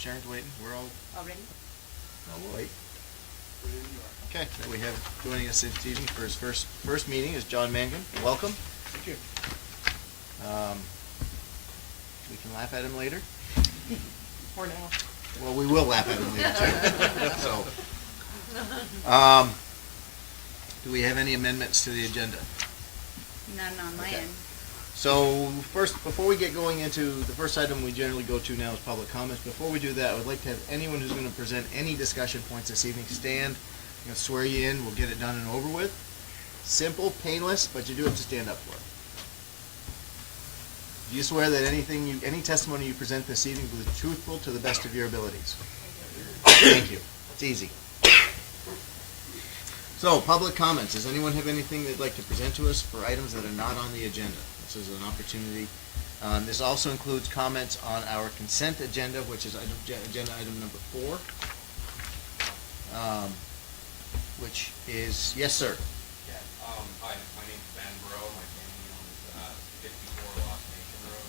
Sharon's waiting. We're all Already? we'll wait. Okay, so we have joining us this evening for his first meeting is John Mangan. Welcome. Thank you. We can laugh at him later. Or now. Well, we will laugh at him later too. So, do we have any amendments to the agenda? None on my Okay. end. So first, before we get going into the first item we generally go to now is public comments. Before we do that, I would like to have anyone who's going to present any discussion points this evening stand. I'm going to swear you in. We'll get it done and over with. Simple, painless, but you do have to stand up for it. Do you swear that any testimony you present this evening will be truthful to the best of your abilities? Thank you. It's easy. So, public comments. Does anyone have anything they'd like to present to us for items that are not on the agenda? This is an opportunity. This also includes comments on our consent agenda, which is agenda item number 4. Which is, yes, sir. Yeah, hi, my name's Ben Bro, my family owns 54 Lost Nation Road.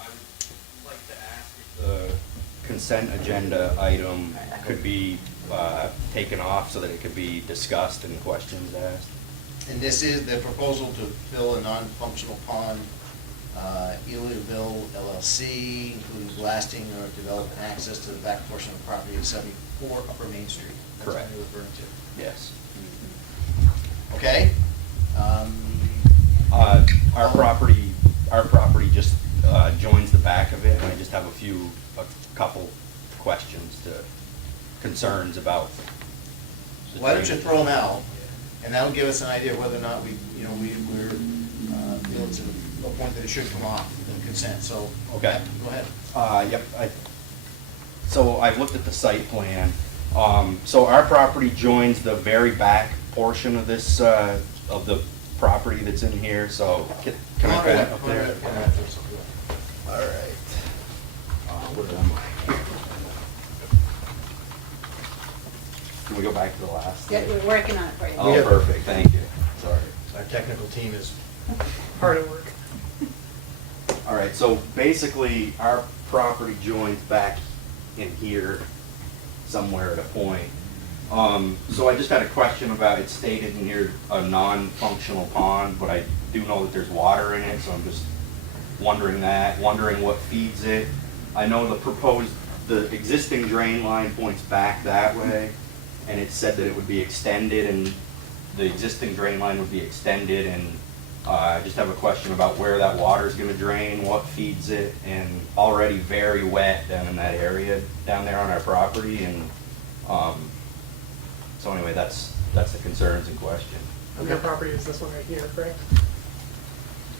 I would like to ask if the consent agenda item could be taken off so that it could be discussed and questions asked. And this is the proposal to fill a non-functional pond, Elyville LLC, including blasting or development access to the back portion of the property of 74 Upper Main Street. That's Correct. what you're referring to. Yes. Okay? Our property just joins the back of it, and I just have a couple questions concerns about. Why don't you throw them out, and that'll give us an idea of whether or not we're feeling to a point that it should come off the consent, so. Okay. Go ahead. Yep. So I've looked at the site plan. So our property joins the very back portion of this, of the property that's in here, so can I back up there? All right. What am I? Can we go back to the last? Yeah, we're working on it for you. Oh, perfect, thank you. Sorry. Our technical team is Hard at work. All right, so basically, our property joins back in here somewhere at a point. So I just had a question about, it stated in here, a non-functional pond, but I do know that there's water in it, so I'm just wondering what feeds it. I know the existing drain line points back that way, and it said that it would be extended, and the existing drain line would be extended, and I just have a question about where that water is going to drain, what feeds it, and already very wet down in that area down there on our property, and so anyway, that's the concerns in question. And your property is this one right here, correct?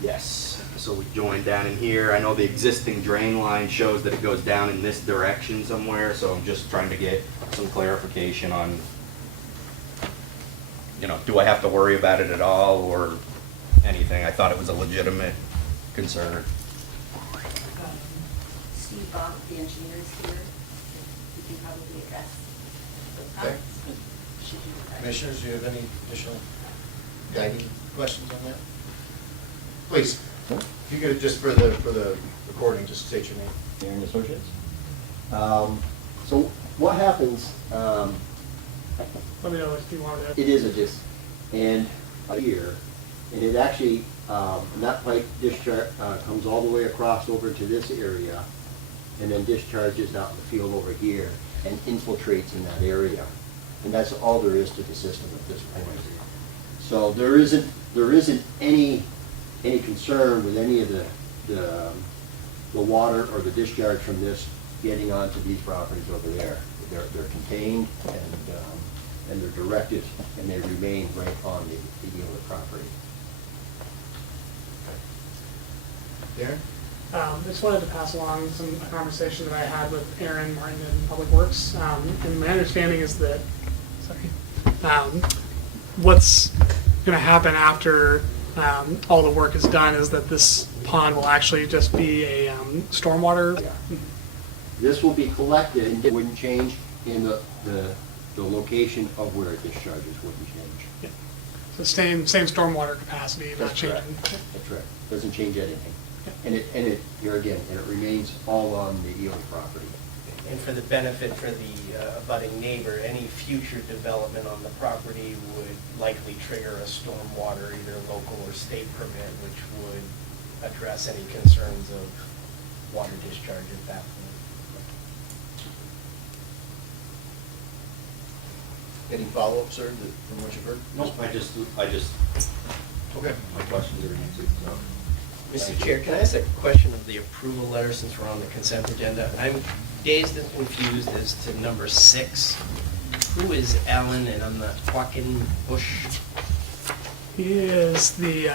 Yes, so we join down in here. I know the existing drain line shows that it goes down in this direction somewhere, so I'm just trying to get some clarification on, do I have to worry about it at all or anything? I thought it was a legitimate concern. Steve Bob, the engineer, is here. He can probably address those Okay. comments. Should you do that? Commissioners, do you have any additional guiding questions on that? Please, if you could, just for the recording, just state your name. Aaron Associates. So what happens, Let me know if you want to. it is a disc, and here, and it actually, that pipe discharge, comes all the way across over to this area, and then discharges out in the field over here, and infiltrates in that area. And that's all there is to the system at this point. So there isn't any concern with any of the water or the discharge from this getting onto these properties over there. They're contained and they're directed, and they remain right on the Eagle property. Darren? I just wanted to pass along a conversation that I had with Aaron Martin in Public Works. And my understanding is that, what's going to happen after all the work is done is that this pond will actually just be a stormwater. This will be collected, and it wouldn't change in the location of where it discharges wouldn't change. So same stormwater capacity, not That's correct. changing. That's right. Doesn't change anything. And it, here again, and it remains all on the Ely property. And for the benefit for the abutting neighbor, any future development on the property would likely trigger a stormwater, either local or state permit, which would address any concerns of water discharge at that point. Any follow-up, sir, from what you've heard? Nope, I just, Okay. my questions are answered, so. Mr. Chair, can I ask a question of the approval letter since we're on the consent agenda? I'm dazed and confused as to number 6. Who is Alan, and I'm not Joaquin Bush? He is the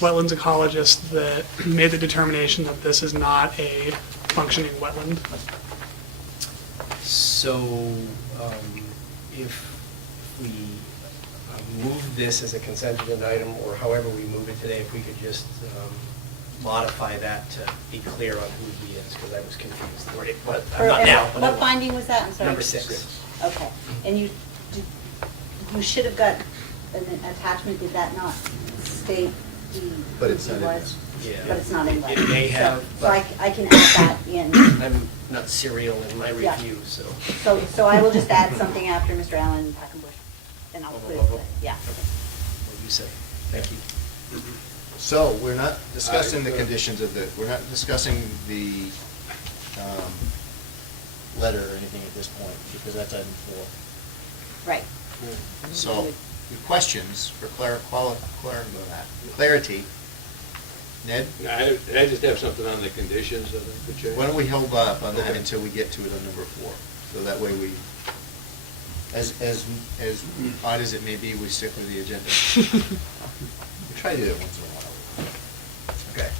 wetlands ecologist that made the determination that this is not a functioning wetland. So, if we move this as a consent agenda item, or however we move it today, if we could just modify that to be clear on who he is, because I was confused. But I'm not now. but I What will. finding was that? I'm sorry. Number 6. Okay, and you should have got an attachment, did that not state the? But it's who not he in was? Yeah. But it's not in there. It may have, So I but- can add that in. I'm not serial in my Yeah. review, so. So I will just add something after Mr. Allen Packenbush, and I'll put it, yeah. What you say. Thank you. So, we're not discussing the conditions of we're not discussing the letter or anything at this point, because that's item 4. Right. So, the questions for clarity, Ned, I just have something on the conditions of the chair. why don't we hold up on that Okay. until we get to it on number 4? So that way we, as odd as it may be, we stick with the agenda. We try to do it once in a while. Okay.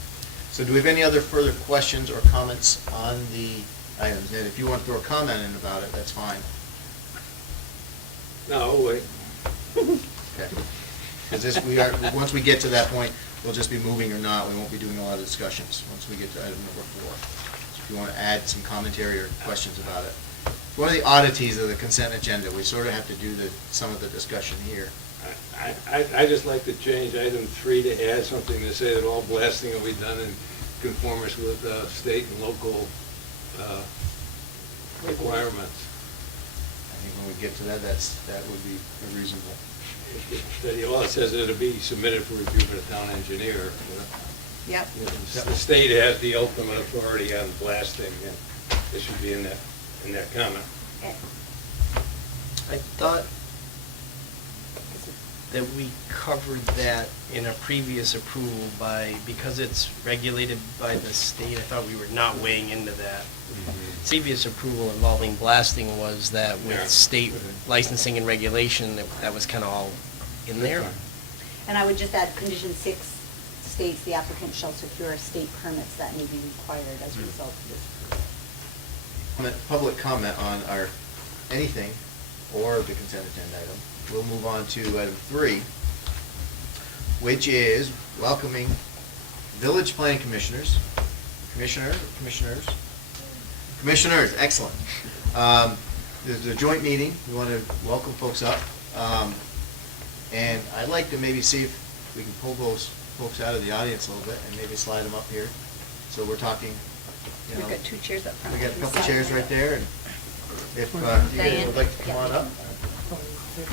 So do we have any other further questions or comments on the items? Ned, if you want to throw a comment in about it, that's fine. No, wait. Okay. Because this, once we get to that point, we'll just be moving or not, we won't be doing a lot of discussions, once we get to item number 4. So if you want to add some commentary or questions about it. One of the oddities of the consent agenda, we sort of have to do some of the discussion here. I just like to change item 3 to add something to say that all blasting will be done in conformance with state and local requirements. I think when we get to that, that would be reasonable. All it says it'll be submitted for review by the town engineer. Yep. The state has the ultimate authority on blasting, and it should be in that comment. I thought that we covered that in a previous approval because it's regulated by the state, I thought we were not weighing into that. Previous approval involving blasting was that Yeah. with state licensing and regulation, that was kind of all in there. And I would just add, condition 6 states the applicant shall secure state permits that may be required as a result of this. Public comment on anything or the consent agenda item. We'll move on to item 3, which is welcoming village planning commissioners. Commissioners, excellent. There's a joint meeting, we want to welcome folks up. And I'd like to maybe see if we can pull those folks out of the audience a little bit and maybe slide them up here. So we're talking, you know. We've got 2 chairs up front. We got a couple chairs right there, and if you guys Diane? would like to come on up. You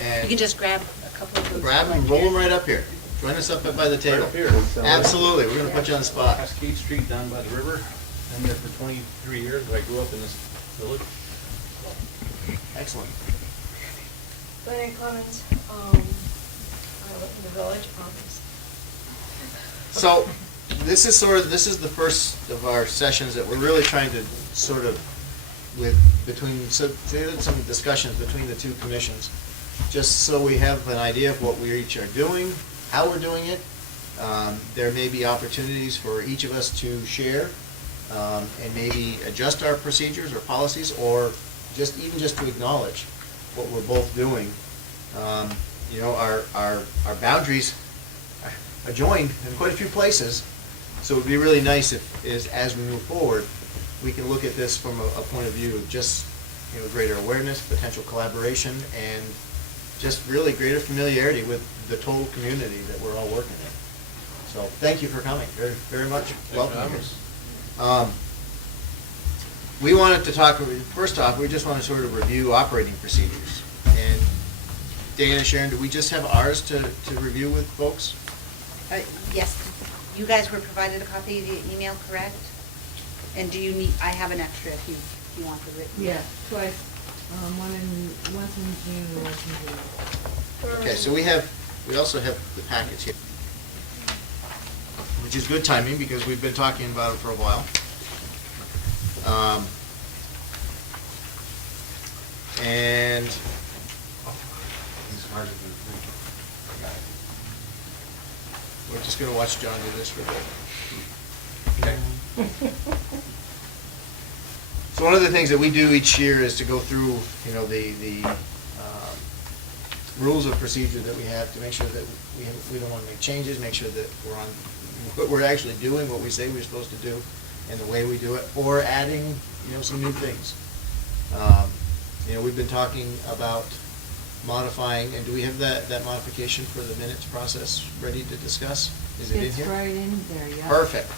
And can just grab a couple of those. grab them, roll them right up here. Join us up by the table. Right up here. Absolutely, we're gonna put you on the spot. Cascade Street down by the river. Been there for 23 years. I grew up in this village. Excellent. Planning comments, I live in the village, obviously. So, this is the first of our sessions that we're really trying to sort of, some discussions between the 2 commissions, just so we have an idea of what we each are doing, how we're doing it. There may be opportunities for each of us to share, and maybe adjust our procedures or policies, or just to acknowledge what we're both doing. You know, our boundaries are joined in quite a few places, so it would be really nice if, as we move forward, we can look at this from a point of view of just, you know, greater awareness, potential collaboration, and just really greater familiarity with the total community that we're all working in. So thank you for coming, very, very much. Welcome. We wanted to talk, first off, we just want to sort of review operating procedures. And Dana, Sharon, do we just have ours to review with folks? Yes, you guys were provided a copy via email, correct? And do you need, I have an extra if you want the written. Yeah, twice, once in June and once in July. Okay, so we also have the packets here, which is good timing because we've been talking about it for a while. And It's harder than thinking. we're just gonna watch John do this for a bit. Okay. So one of the things that we do each year is to go through, the rules of procedure that we have to make sure that we don't want to make changes, make sure that we're actually doing what we say we're supposed to do and the way we do it, or adding, some new things. We've been talking about modifying, and do we have that modification for the minutes process ready to discuss? Is it in here? It's right in there, yeah. Perfect.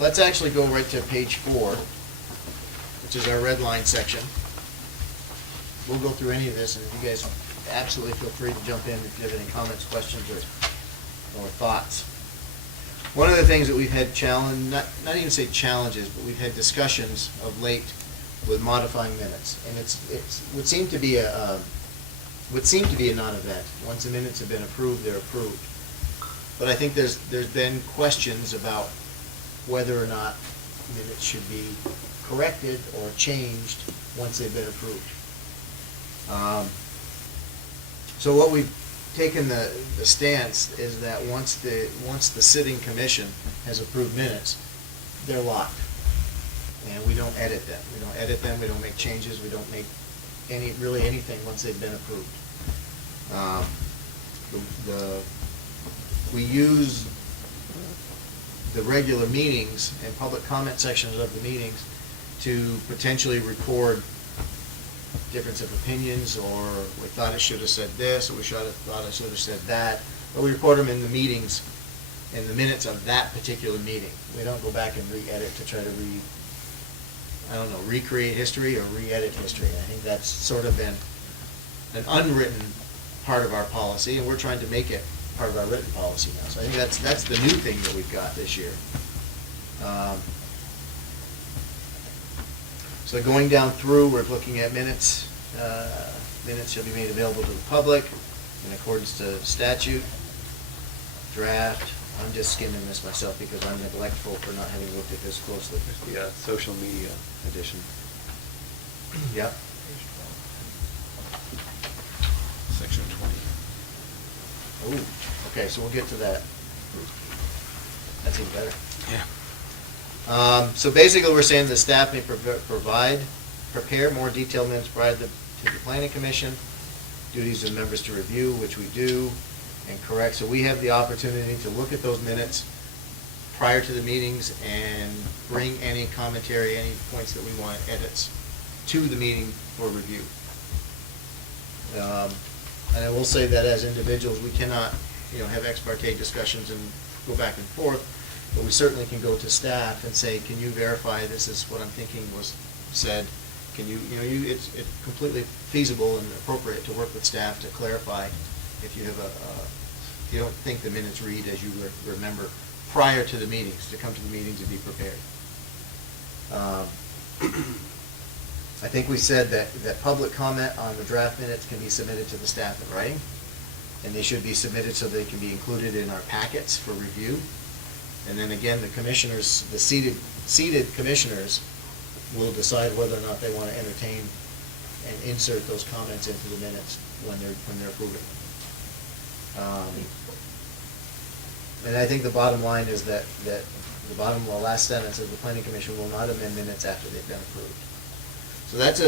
Let's actually go right to page 4, which is our red line section. We'll go through any of this, and you guys absolutely feel free to jump in if you have any comments, questions, or thoughts. One of the things that we've had not even say challenges, but we've had discussions of late with modifying minutes, and it would seem to be a non-event. Once the minutes have been approved, they're approved. But I think there's been questions about whether or not minutes should be corrected or changed once they've been approved. So what we've taken the stance is that once the sitting commission has approved minutes, they're locked. And we don't edit them. We don't edit them, we don't make changes, we don't make anything once they've been approved. We use the regular meetings and public comment sections of the meetings to potentially record difference of opinions, or we thought it should have said this, or thought it should have said that. But we record them in the meetings, in the minutes of that particular meeting. We don't go back and re-edit to try to recreate history or re-edit history. I think that's sort of been an unwritten part of our policy, and we're trying to make it part of our written policy now. So I think that's the new thing that we've got this year. So going down through, we're looking at minutes. Minutes shall be made available to the public in accordance to statute. Draft. I'm just skimming this myself because I'm neglectful for not having looked at this closely. The social media edition. Yep. Section 20. Ooh, okay, so we'll get to that. That's even better. Yeah. So basically, we're saying the staff may prepare more detailed minutes prior to the planning commission, duties of members to review, which we do, and correct. So we have the opportunity to look at those minutes prior to the meetings and bring any commentary, any points that we want edits to the meeting for review. And I will say that as individuals, we cannot, have ex parte discussions and go back and forth, but we certainly can go to staff and say, can you verify this is what I'm thinking was said? Can it's completely feasible and appropriate to work with staff to clarify if you have if you don't think the minutes read as you remember prior to the meetings, to come to the meetings and be prepared. I think we said that public comment on the draft minutes can be submitted to the staff in writing, and they should be submitted so they can be included in our packets for review. And then again, the commissioners, the seated commissioners will decide whether or not they want to entertain and insert those comments into the minutes when they're approving. And I think the bottom line is that the last sentence is the planning commission will not amend minutes after they've been approved. So that's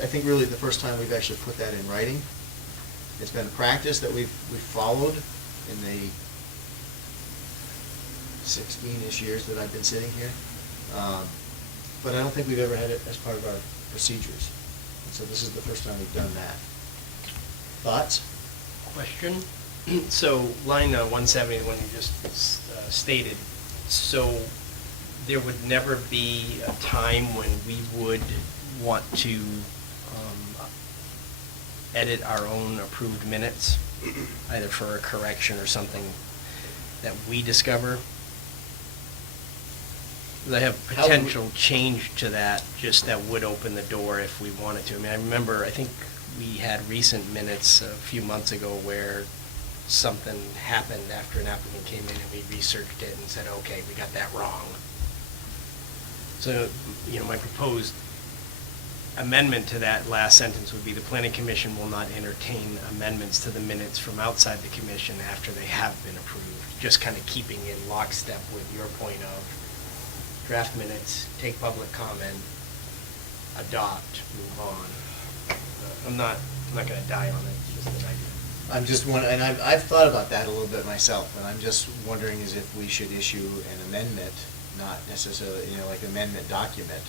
I think really the first time we've actually put that in writing. It's been a practice that we've followed in the 16-ish years that I've been sitting here. But I don't think we've ever had it as part of our procedures. And so this is the first time we've done that. Thoughts? Question? So line 170, the one you just stated, so there would never be a time when we would want to edit our own approved minutes, either for a correction or something that we discover? 'Cause I have How would we- potential change to that, just that would open the door if we wanted to. I mean, I remember, I think we had recent minutes a few months ago where something happened after an applicant came in and we researched it and said, okay, we got that wrong. So, my proposed amendment to that last sentence would be the planning commission will not entertain amendments to the minutes from outside the commission after they have been approved. Just kind of keeping in lockstep with your point of draft minutes, take public comment, adopt, move on. I'm not gonna die on it, it's just an idea. I'm just wondering, and I've thought about that a little bit myself, and I'm just wondering is if we should issue an amendment, not necessarily, like amendment document,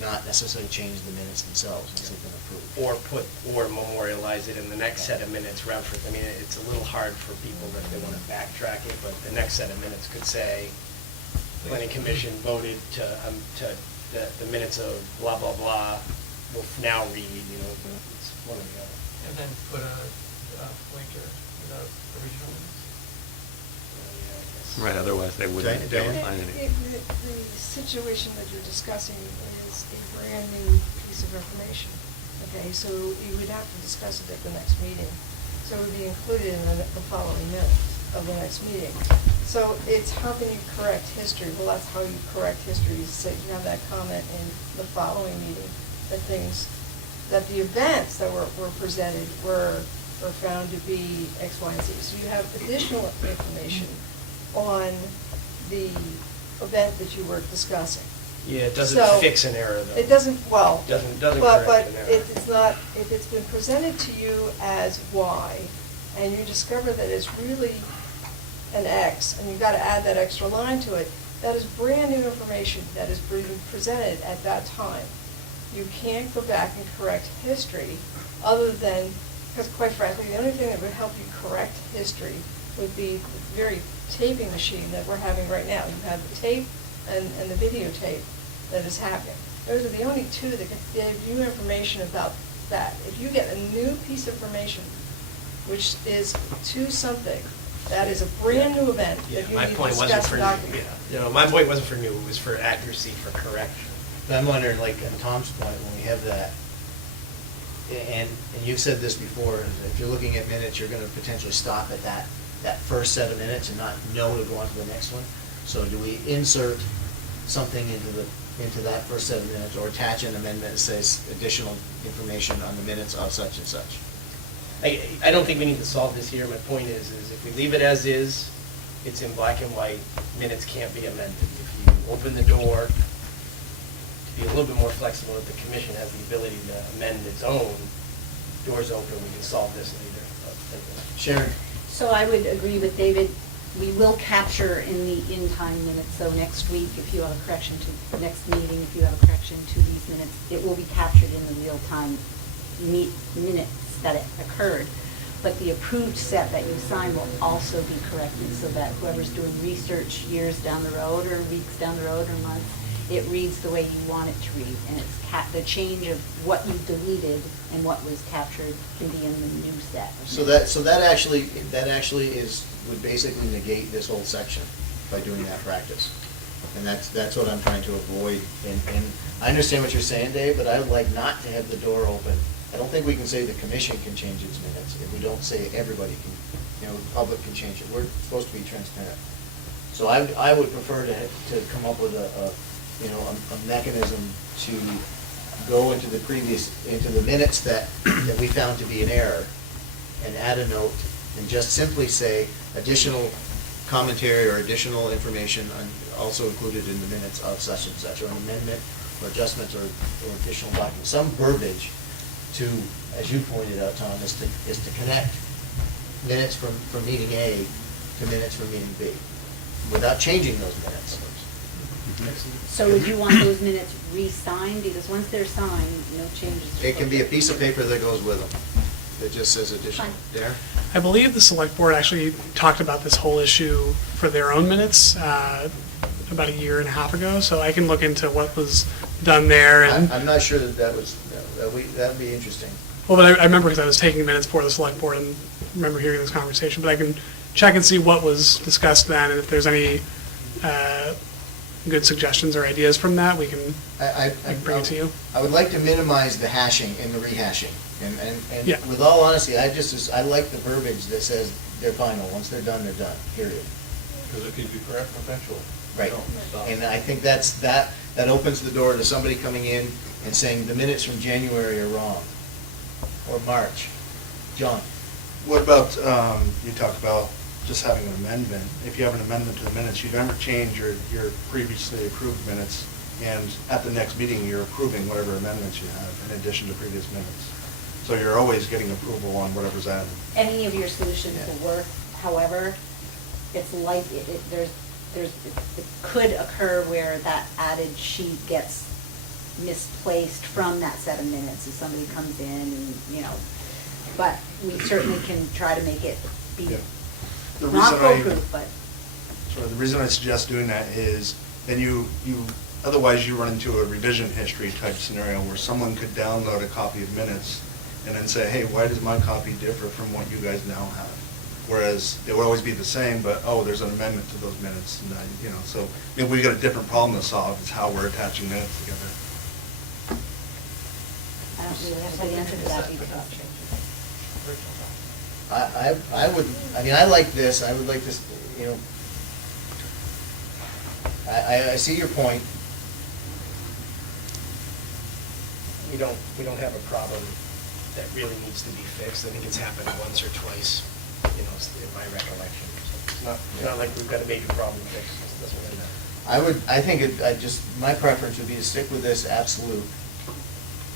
not necessarily change the minutes themselves once they've been approved. Or memorialize it in the next set of minutes reference. I mean, it's a little hard for people if they want to backtrack it, but the next set of minutes could say, planning commission voted to the minutes of blah, blah, blah, will now read, it's one or the other. And then put a pointer to the original minutes. Yeah, I guess. Right, otherwise they wouldn't be able to find any. The situation that you're discussing is a brand new piece of information, okay? So you would have to discuss it at the next meeting. So it would be included in the following minutes of the next meeting. So it's how can you correct history? Well, that's how you correct history. You say you have that comment in the following meeting, that the events that were presented were found to be X, Y, and Z. So you have additional information on the event that you were discussing. Yeah, it doesn't So, fix an error, though. It doesn't, well. Doesn't but correct an error. it's not, if it's been presented to you as Y, and you discover that it's really an X, and you've got to add that extra line to it, that is brand new information that is being presented at that time. You can't go back and correct history other than, because quite frankly, the only thing that would help you correct history would be the very taping machine that we're having right now. You have the tape and the videotape that is happening. Those are the only two that can give you information about that. If you get a new piece of information, which is to something, that is a brand new event that you My need to point wasn't discuss for and document. my point wasn't for new, it was for accuracy, for correction. But I'm wondering, like, on Tom's point, when we have that, and you've said this before, is if you're looking at minutes, you're gonna potentially stop at that first set of minutes and not know to go on to the next one. So do we insert something into that first set of minutes, or attach an amendment that says additional information on the minutes of such and such? I don't think we need to solve this here. My point is if we leave it as is, it's in black and white, minutes can't be amended. If you open the door to be a little bit more flexible, if the commission has the ability to amend its own, doors open, we can solve this later. Sharon? So I would agree with David. We will capture in the in-time minutes, so next week, if you have a correction to, next meeting, if you have a correction to these minutes, it will be captured in the real-time minutes that it occurred. But the approved set that you sign will also be corrected, so that whoever's doing research years down the road, or weeks down the road, or months, it reads the way you want it to read. And it's the change of what you deleted and what was captured can be in the new set. So that actually would basically negate this whole section by doing that practice. And that's what I'm trying to avoid. And I understand what you're saying, Dave, but I would like not to have the door open. I don't think we can say the commission can change its minutes if we don't say everybody can, the public can change it. We're supposed to be transparent. So I would prefer to come up with a mechanism to go into the minutes that we found to be an error, and add a note and just simply say additional commentary or additional information also included in the minutes of such and such, or an amendment or adjustment or additional document, some verbiage to, as you pointed out, Tom, is to connect minutes from meeting A to minutes from meeting B, without changing those minutes. So would you want those minutes re-signed? Because once they're signed, no changes. are It can be a supposed to- piece of paper that goes with them, that just says additional. Fine. Darren? I believe the select board actually talked about this whole issue for their own minutes about a year and a half ago, so I can look into what was done there. And I'm not sure that that'd be interesting. well, but I remember because I was taking minutes for the select board and remember hearing this conversation. But I can check and see what was discussed then, and if there's any good suggestions or ideas from that, we can I bring it to you. I would like to minimize the hashing and the rehashing. And Yeah. with all honesty, I like the verbiage that says they're final. Once they're done, period. Because it could be perpetual. Right. You don't stop. And I think that opens the door to somebody coming in and saying the minutes from January are wrong, or March. John? What about, you talked about just having an amendment. If you have an amendment to the minutes, you never change your previously approved minutes, and at the next meeting, you're approving whatever amendments you have in addition to previous minutes. So you're always getting approval on whatever's added. Any of your solutions will work, however, it's like, it could occur where that added sheet gets misplaced from that 7 minutes, if somebody comes in and, but we certainly can try to make it be Yeah. The not reason I- foolproof, but. So the reason I suggest doing that is, then otherwise you run into a revision history type scenario where someone could download a copy of minutes and then say, hey, why does my copy differ from what you guys now have? Whereas it would always be the same, but, oh, there's an amendment to those minutes, and so maybe we got a different problem to solve, is how we're attaching minutes together. I don't really have the answer to that either. I like this, I would like this, I see your point. We don't have a problem that really needs to be fixed. I think it's happened once or twice, in my recollection. So it's not like we've got a major problem to fix. It doesn't really matter. My preference would be to stick with this absolute.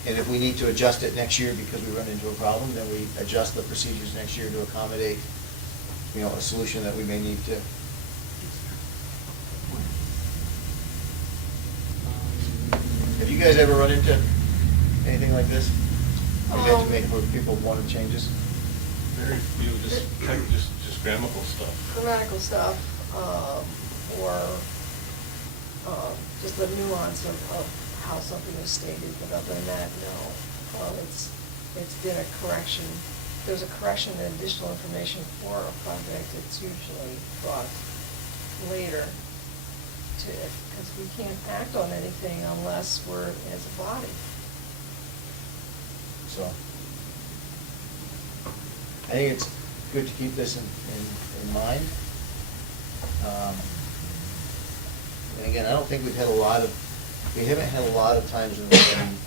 And if we need to adjust it next year because we run into a problem, then we adjust the procedures next year to accommodate, a solution that we may need to. Have you guys ever run into anything like this? Where people wanted changes? Very few, just grammatical stuff. Grammatical stuff, or just the nuance of how something is stated, but other than that, no. It's been a correction. There's a correction and additional information for a project, it's usually brought later to, because we can't act on anything unless we're as a body. So, I think it's good to keep this in mind. And again, I don't think we haven't had a lot of times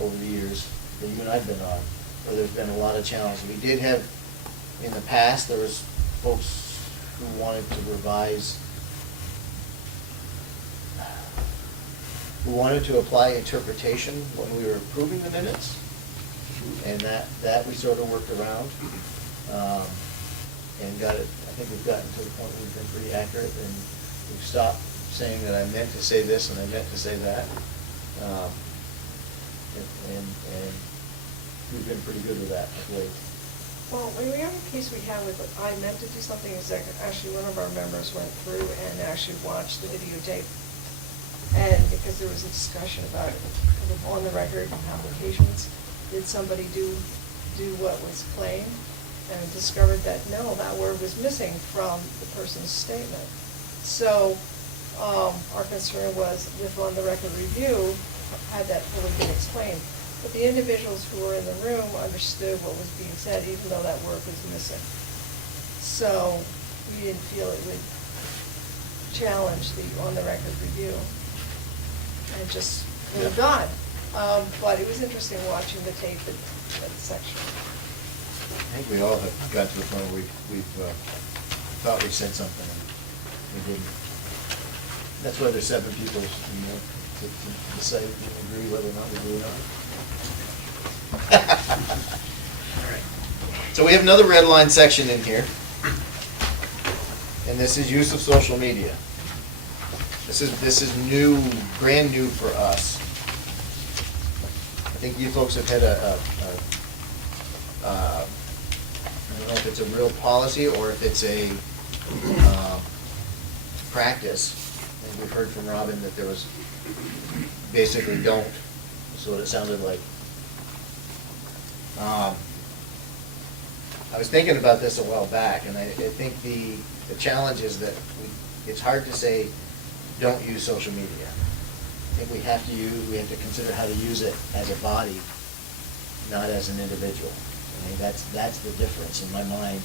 over the years that you and I've been on, where there's been a lot of challenges. We did have, in the past, there was folks who wanted to revise, who wanted to apply interpretation when we were approving the minutes. And that we sort of worked around, and got it, I think we've gotten to the point where we've been pretty accurate, and we've stopped saying that I meant to say this and I meant to say that. And we've been pretty good with that of late. Well, we have a case we have with, I meant to do something, is that actually one of our members went through and actually watched the videotape. And because there was a discussion about on the record applications, did somebody do what was claimed? And discovered that, no, that word was missing from the person's statement. So, our concern was, with on the record review, had that fully been explained. But the individuals who were in the room understood what was being said, even though that word was missing. So, we didn't feel it would challenge the on the record review. And just moved on. But it was interesting watching the tape at section. I think we all have got to the point where we've thought we said something and we didn't. That's why there's 7 people, to decide if we agree whether or not we do or not. All right. So we have another red line section in here. And this is use of social media. This is new, brand new for us. I think you folks have had I don't know if it's a real policy or if it's a practice. I think we've heard from Robin that there was basically don't, is what it sounded like. I was thinking about this a while back, and I think the challenge is that it's hard to say, don't use social media. I think we have to consider how to use it as a body, not as an individual. I mean, that's the difference in my mind.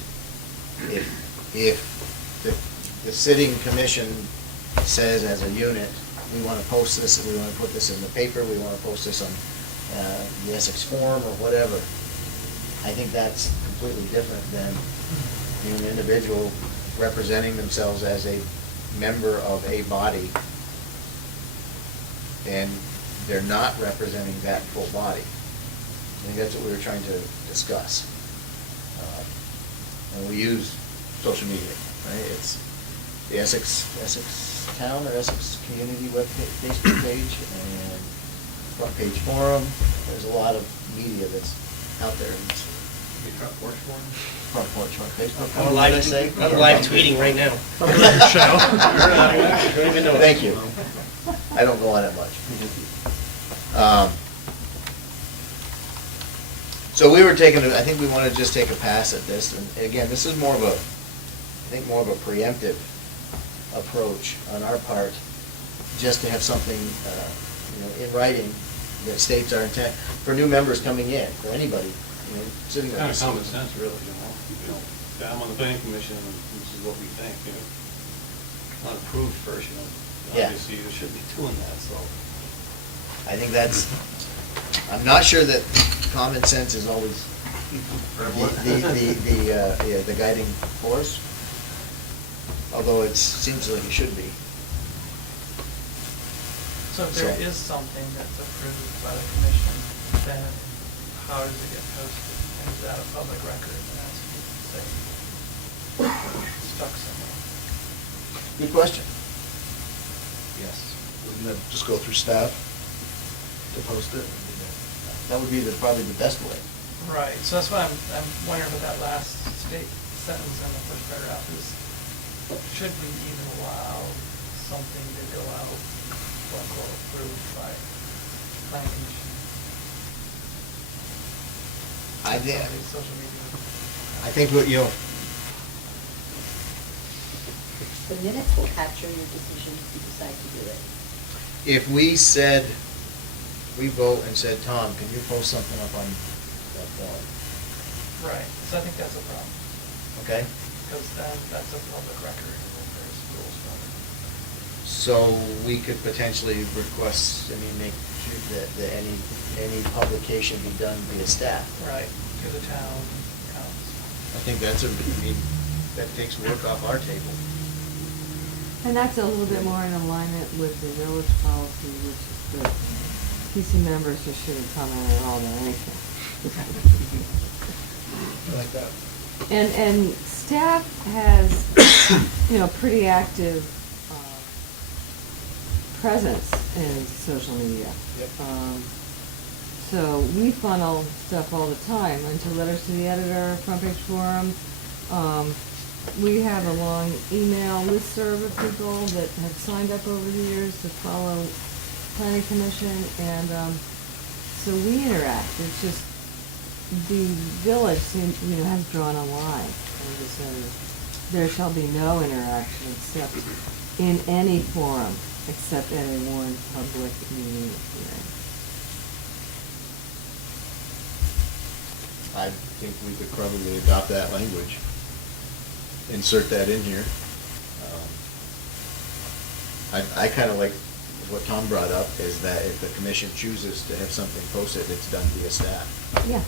If the sitting commission says as a unit, we want to post this, we want to put this in the paper, we want to post this on the Essex Forum or whatever, I think that's completely different than an individual representing themselves as a member of a body, and they're not representing that full body. I think that's what we were trying to discuss. And we use social media, right? It's the Essex Town or Essex Community Facebook page and front page forum. There's a lot of media that's out there. Front porch one? Front porch, front Facebook. I'm What did I say? live tweeting right now. Don't even know. Thank you. I don't go on it much. So we were I think we want to just take a pass at this, and again, this is more of a preemptive approach on our part, just to have something, in writing that states our intent, for new members coming in, for anybody, sitting Kind there. of common sense, really, I'm on the planning commission, and this is what we think, Not approved first, Yeah. Obviously, you shouldn't be doing that, so. I think I'm not sure that common sense is always the guiding force, although it seems like it should be. So if there is something that's approved by the commission, then how does it get posted? And is that a public record? And that's what you say, stuck somewhere. Good question. Yes. Wouldn't that just go through staff to post it? That would be probably the best way. Right, so that's why I'm wondering about that last sentence in the first paragraph is, should we even allow something to go out, quote unquote, approved by planning commission? I did. Social media. I think what The minutes will capture your decision if you decide to do it. if we vote and said, Tom, can you post something up on that forum? Right, so I think that's a problem, Okay? because then that's a public record, and there's rules for it. So we could potentially request, make sure that any publication be done via staff. Right, to the town counts. I think that takes work off our table. And that's a little bit more in alignment with the village policy, which is that PC members just shouldn't comment at all on anything. I like that. And staff has, pretty active presence in social media. Yep. So we funnel stuff all the time into letters to the editor, front page forum. We have a long email listserv of people that have signed up over the years to follow planning commission, and so we interact. It's just the village has drawn a line and just says there shall be no interaction except in any forum except at a warned public meeting hearing. I think we could probably adopt that language, insert that in here. I kind of like what Tom brought up, is that if the commission chooses to have something posted, it's done via staff. Yeah.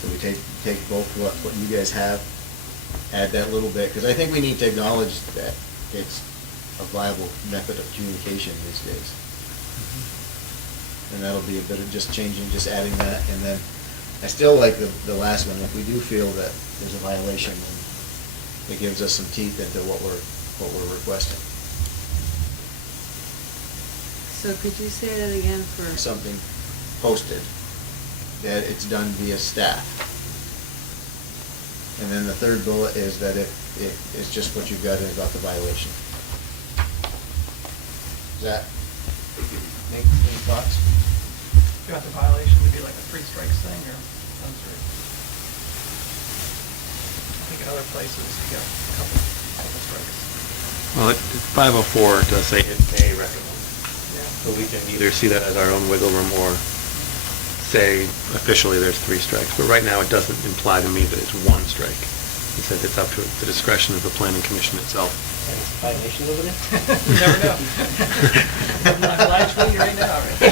So we take both what you guys have, add that little bit, because I think we need to acknowledge that it's a viable method of communication these days. And that'll be a bit of just adding that, and then I still like the last one. If we do feel that there's a violation, then it gives us some teeth into what we're requesting. So could you say that again for? Something posted, that it's done via staff. And then the third bullet is that it's just what you've got is about the violation. Does that make any thoughts? You want the violation to be like a 3 strikes thing or 1 strike? I think in other places you get a couple strikes. Well, 504 does say it may recommend. Yeah. So we can either see that as our own wiggle room or say officially there's 3 strikes. But right now, it doesn't imply to me that it's 1 strike. It says it's up to the discretion of the planning commission itself. And it's violations over there? You never know. I'm live tweeting right now, right?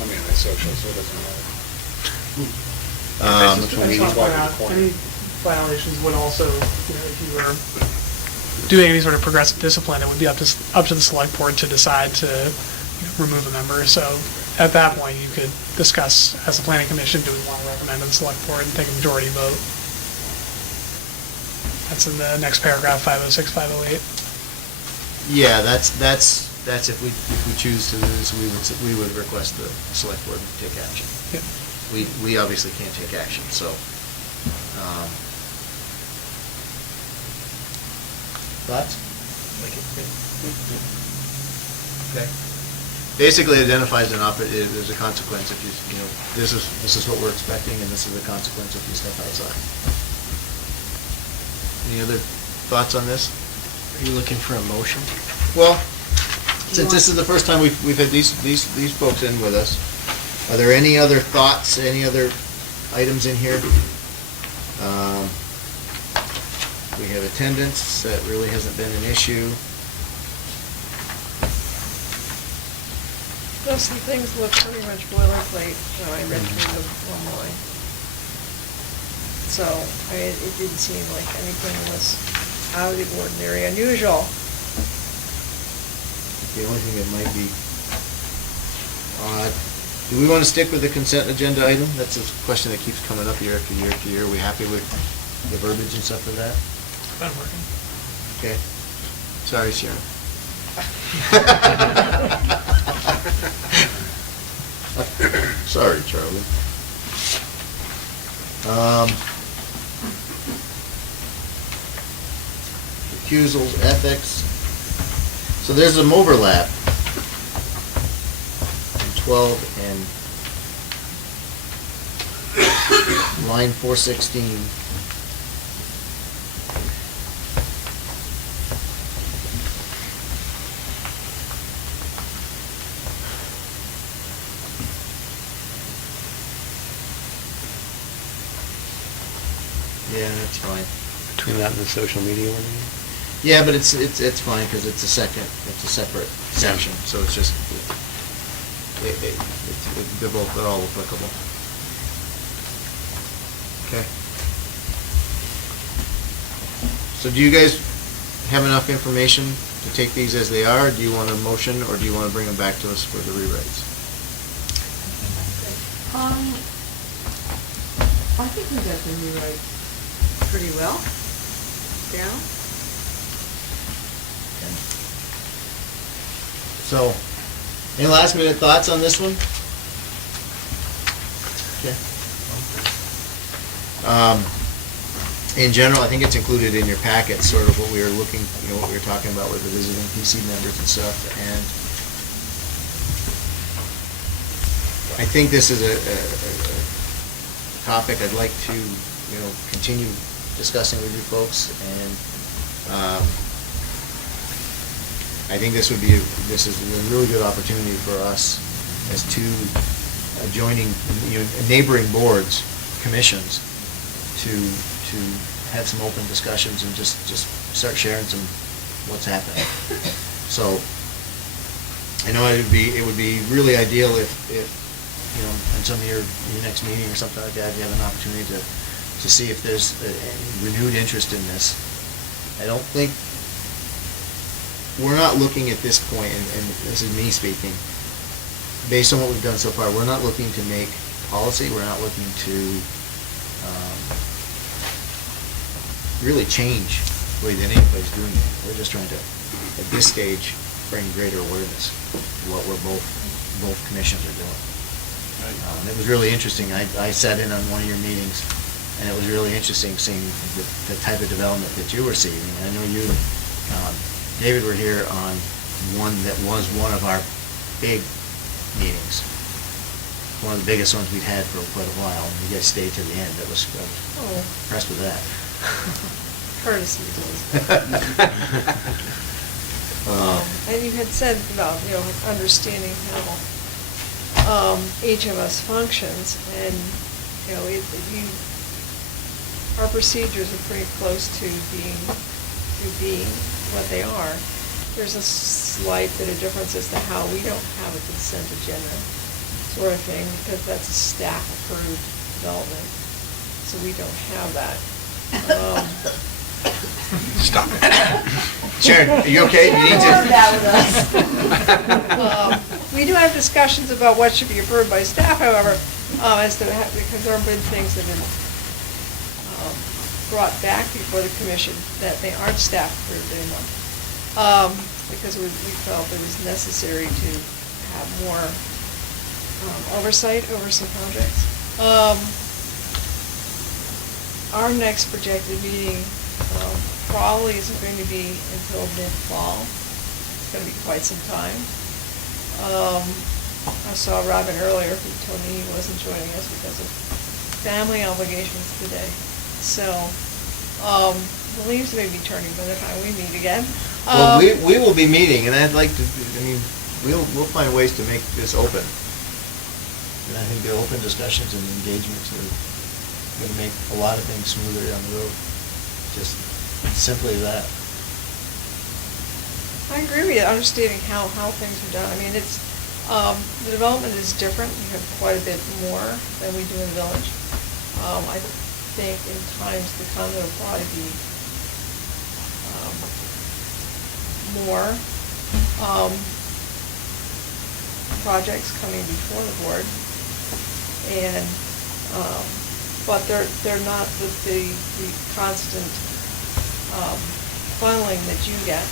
I mean, it's social, so it doesn't matter. Um, I just want to point out, any violations would also, if you were doing any sort of progressive discipline, it would be up to the select board to decide to remove a member. So at that point, you could discuss as a planning commission, do we want to recommend to the select board and take a majority vote? That's in the next paragraph, 506, 508. Yeah, that's if we choose to do this, we would request the select board to take action. Yeah. We obviously can't take action, so. Thoughts? Okay. Basically identifies there's a consequence if this is what we're expecting and this is the consequence if you step outside. Any other thoughts on this? Are you looking for a motion? Well, since this is the first time we've had these folks in with us, are there any other thoughts, any other items in here? We have attendance, that really hasn't been an issue. Most of the things look pretty much boilerplate when I read through them one line. So, it didn't seem like anything was out of the ordinary, unusual. The only thing that might be odd, do we want to stick with the consent agenda item? That's a question that keeps coming up year after year after year. Are we happy with the verbiage and stuff for that? It's been working. Okay. Sorry, Sharon. Sorry, Charlie. Recusals, ethics. So there's some overlap. 12 and line 416. Yeah, that's fine. Between that and the social media one? Yeah, but it's fine because it's a separate section, so it's just, they're all applicable. Okay. So do you guys have enough information to take these as they are? Do you want a motion or do you want to bring them back to us for the rewrites? I think we got the rewrites pretty well down. So, any last minute thoughts on this one? Okay. In general, I think it's included in your packet, sort of what we were looking, what we were talking about with the visiting PC members and stuff, and I think this is a topic I'd like to, continue discussing with you folks, and I think this is a really good opportunity for us as two adjoining, neighboring boards, commissions, to have some open discussions and just start sharing what's happening. So, I know it would be really ideal if in some of your next meeting or something like that, you have an opportunity to see if there's a renewed interest in this. I don't think, we're not looking at this point, and this is me speaking, based on what we've done so far, we're not looking to make policy, we're not looking to really change the way that anybody's doing it. We're just trying to, at this stage, bring greater awareness to what both commissions are doing. It was really interesting. I sat in on one of your meetings, and it was really interesting seeing the type of development that you were seeing. I know you, David, were here on one that was one of our big meetings, one of the biggest ones we'd had for quite a while, and you guys stayed to the end. I was impressed with that. Courtesy. And you had said about, understanding how each of us functions, and, our procedures are pretty close to being what they are. There's a slight bit of difference as to how we don't have a consent agenda sort of thing, because that's a staff-approved development, so we don't have that. Stop it. Sharon, are you okay? You need to. We do have discussions about what should be approved by staff, however, because there have been things that have been brought back before the commission that they aren't staff approved anymore. Because we felt it was necessary to have more oversight over some projects. Our next projected meeting probably isn't going to be until mid-fall. It's going to be quite some time. I saw Robin earlier, who told me he wasn't joining us because of family obligations today. So, the leaves may be turning by the time we meet again. Well, we will be meeting, and I'd like to, we'll find ways to make this open. And I think the open discussions and engagements are going to make a lot of things smoother down the road. Just simply that. I agree with you, understanding how things are done. I mean, it's, the development is different. We have quite a bit more than we do in the village. I think in times to come, there'll probably be more projects coming before the board, and but they're not the constant funneling that you get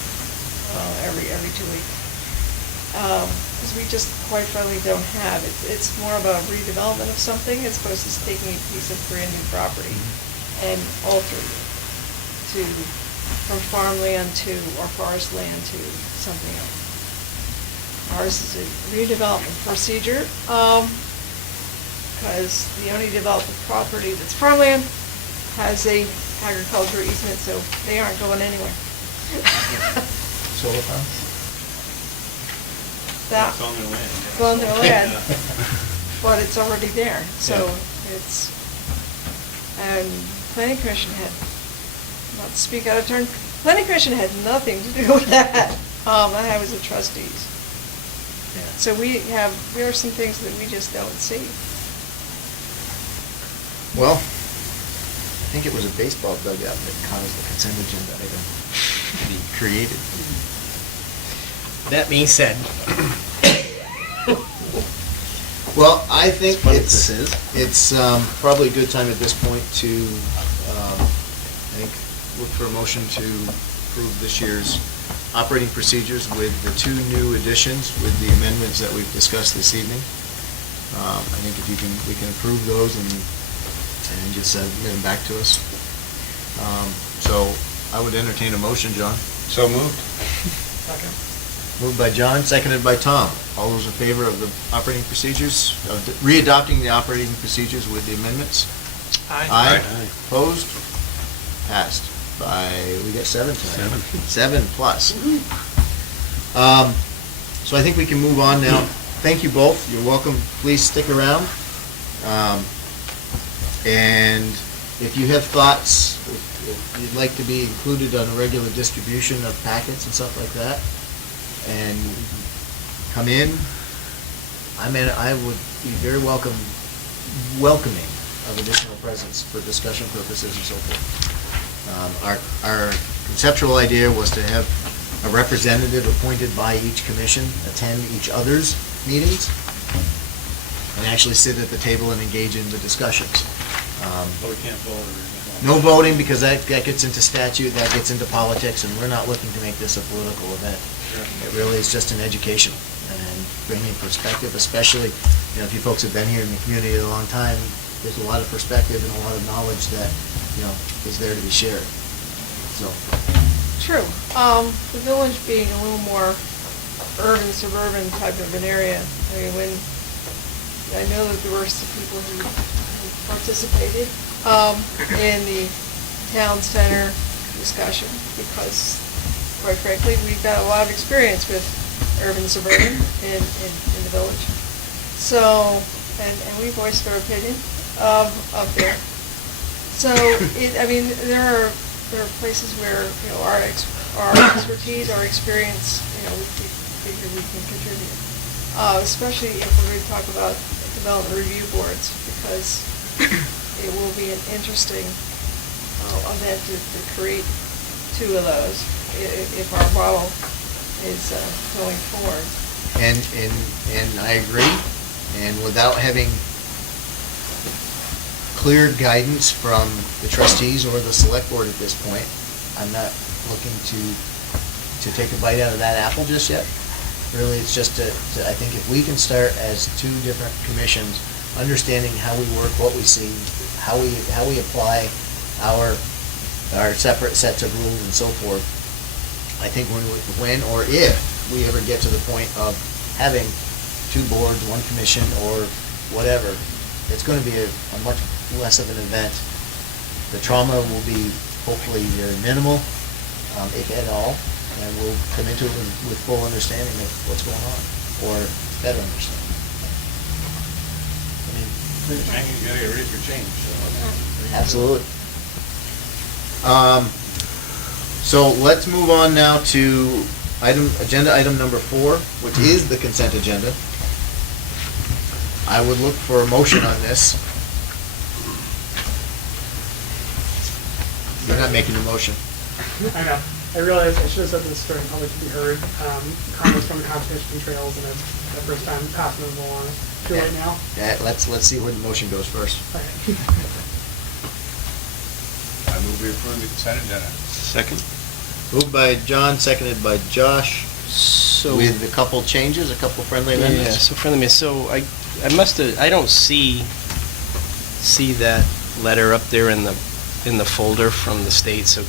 every 2 weeks, because we just quite frankly don't have it. It's more of a redevelopment of something as opposed to taking a piece of brand new property and altering it from farmland or forest land to something else. Ours is a redevelopment procedure, because the only developed property that's farmland has a agricultural easement, so they aren't going anywhere. Solar farm? It's on their land. It's on their land, but it's already there, so it's, and planning commission had, not to speak out of turn, planning commission had nothing to do with that. I was the trustees. So there are some things that we just don't see. Well, I think it was a baseball dugout that caused the consent agenda item to be created. That being said. Well, I think That's what this is. it's probably a good time at this point to, I think, look for a motion to approve this year's operating procedures with the 2 new additions with the amendments that we've discussed this evening. I think if we can approve those and just send them back to us. So I would entertain a motion, John. So moved. Second. Moved by John, seconded by Tom. All those in favor of the operating procedures, of readopting the operating procedures with the amendments? Aye. Aye. Aye. Opposed? Passed by, we got 7 tonight. 7 plus. So I think we can move on now. Thank you both. You're welcome. Please stick around. And if you have thoughts, if you'd like to be included on a regular distribution of packets and stuff like that, and come in, I would be very welcoming of additional presence for discussion purposes and so forth. Our conceptual idea was to have a representative appointed by each commission attend each other's meetings and actually sit at the table and engage in the discussions. But we can't vote or anything. No voting, because that gets into statute, that gets into politics, and we're not looking to make this a political event. It really is just an education and bringing perspective, especially, if you folks have been here in the community a long time, there's a lot of perspective and a lot of knowledge that, is there to be shared. So, True. The village being a little more urban, suburban type of an area, I mean, I know that there were some people who participated in the town center discussion, because, quite frankly, we've got a lot of experience with urban, suburban in the village. So, and we voiced our opinion up there. So, there are places where, our expertise, our experience, we figure we can contribute. Especially if we're going to talk about development review boards, because it will be an interesting event to create two of those if our model is going forward. and I agree, and without having clear guidance from the trustees or the select board at this point, I'm not looking to take a bite out of that apple just yet. Really, it's just I think if we can start as two different commissions, understanding how we work, what we see, how we apply our separate sets of rules and so forth, I think when or if we ever get to the point of having two boards, one commission, or whatever, it's going to be a much less of an event. The trauma will be hopefully very minimal, if at all, and we'll come into it with full understanding of what's going on, or better understanding. You gotta get ready for change, so. Absolutely. So let's move on now to agenda item number 4, which is the consent agenda. I would look for a motion on this. You're not making a motion. I know. I realized I should have said this during public to be heard. Comments from the Conservation Trails, and it's the first time passing them along. Too late now? Yeah, let's see where the motion goes first. Okay. I move we approve the consent agenda. Second? Moved by John, seconded by Josh, So. with a couple changes, a couple friendly Yeah, amendments. so friendly amendments. So I must have, I don't see that letter up there in the folder from the state, so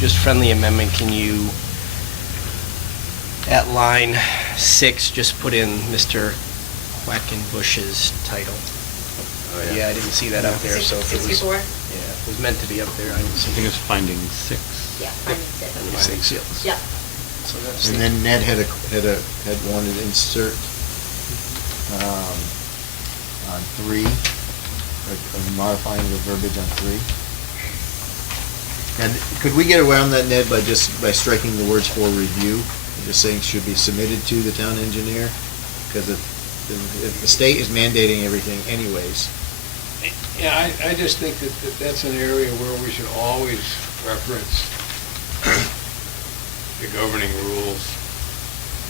just friendly amendment, can you, at line 6, just put in Mr. Quackenbush's title? Yeah, I didn't see that up there, so if it was. 64? Yeah, it was meant to be up there, I didn't I see think it. it's finding 6. Yeah, finding six. Finding six. Yeah. So that's And the- then Ned had wanted to insert on 3, or modifying the verbiage on 3. And could we get around that, Ned, by striking the words "for review", and just saying should be submitted to the town engineer? Because if the state is mandating everything anyways. Yeah, I just think that that's an area where we should always reference the governing rules,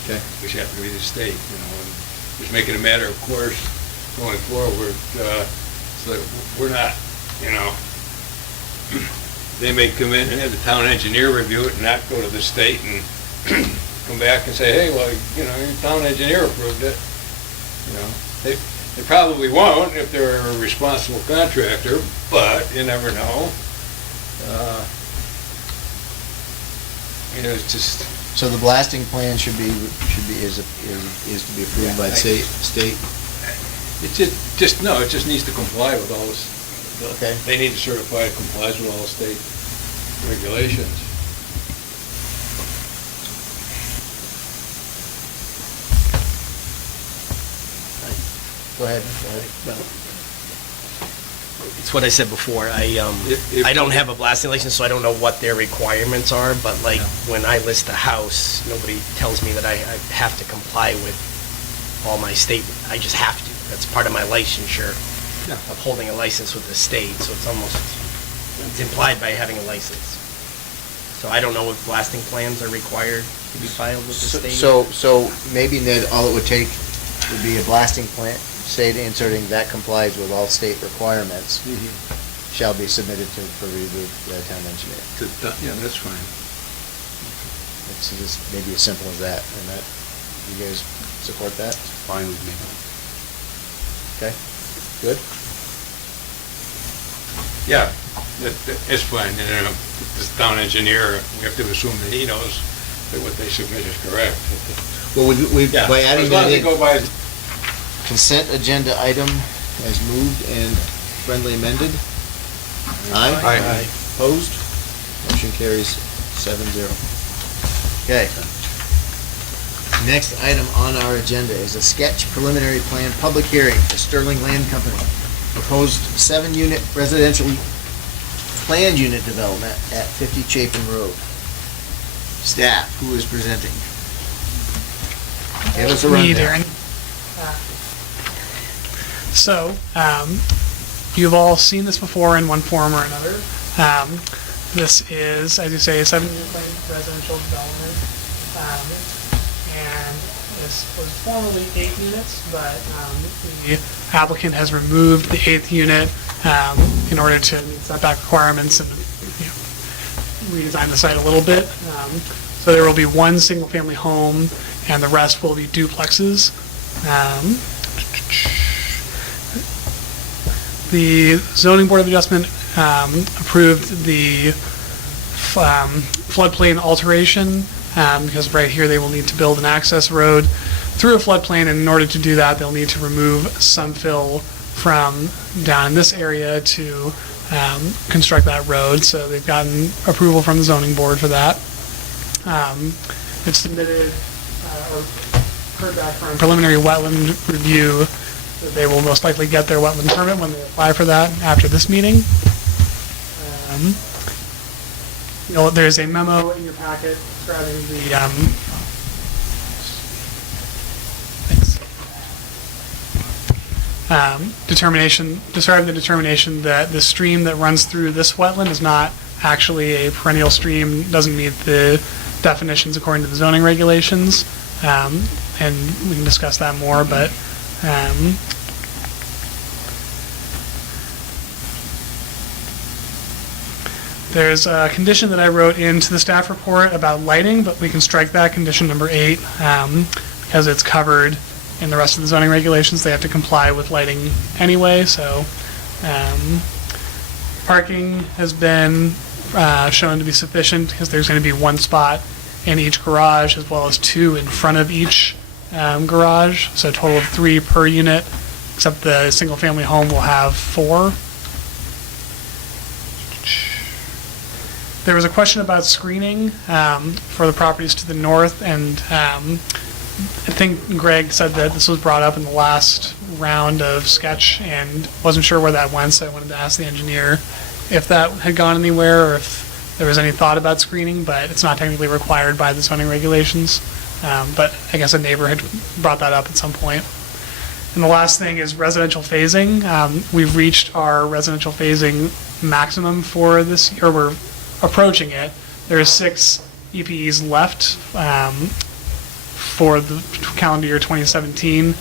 Okay. which happen to be the state, and just make it a matter of course going forward, so that we're not, they may come in and have the town engineer review it and not go to the state and come back and say, hey, well, your town engineer approved it. They probably won't if they're a responsible contractor, but you never know. It's just. So the blasting plan is to be approved by the state? It just needs to comply with all this. Okay. They need to certify it complies with all state regulations. Go ahead. It's what I said before. I don't have a blasting license, so I don't know what their requirements are, but like, when I list a house, nobody tells me that I have to comply with all my state, I just have to. That's part of my licensure of holding a license with the state, so it's implied by having a license. So I don't know if blasting plans are required to be filed with the state. So maybe, Ned, all it would take would be a blasting plan, state inserting that complies with all state requirements. shall be submitted for review by the town engineer. Yeah, that's fine. It's just maybe as simple as that, and that, you guys support that? Fine with me. Okay, good? Yeah, it's fine, and this town engineer, we have to assume that he knows that what they submit is correct. Well, we, Yeah, by adding as long that as they in, go by, consent agenda item as moved and friendly amended. Aye? Aye. Opposed? Motion carries 7-0. Okay. Next item on our agenda is a sketch preliminary plan public hearing for Sterling Land Company. Proposed 7-unit residential planned unit development at 50 Chapin Road. Staff, who is presenting? Give us a Me, rundown. Darren. So, you've all seen this before in one form or another. This is, as you say, a 7-unit residential development. And this was formerly 8 units, but the applicant has removed the 8th unit in order to meet setback requirements and redesign the site a little bit. So there will be one single-family home, and the rest will be duplexes. The Zoning Board of Adjustment approved the floodplain alteration, because right here they will need to build an access road through a floodplain, and in order to do that, they'll need to remove some fill from down in this area to construct that road. So they've gotten approval from the Zoning Board for that. It's submitted, or heard back from preliminary wetland review, that they will most likely get their wetland permit when they apply for that after this meeting. There's a memo in your packet describing the, describing the determination that the stream that runs through this wetland is not actually a perennial stream, doesn't meet the definitions according to the zoning regulations, and we can discuss that more, but there's a condition that I wrote into the staff report about lighting, but we can strike that, condition number 8, because it's covered in the rest of the zoning regulations. They have to comply with lighting anyway, so parking has been shown to be sufficient, because there's going to be 1 spot in each garage, as well as 2 in front of each garage, so a total of 3 per unit, except the single-family home will have 4. There was a question about screening for the properties to the north, and I think Greg said that this was brought up in the last round of sketch and wasn't sure where that went, so I wanted to ask the engineer if that had gone anywhere or if there was any thought about screening, but it's not technically required by the zoning regulations. But I guess a neighbor had brought that up at some point. And the last thing is residential phasing. We've reached our residential phasing maximum for this, or we're approaching it. There are 6 EPEs left for the calendar year 2017.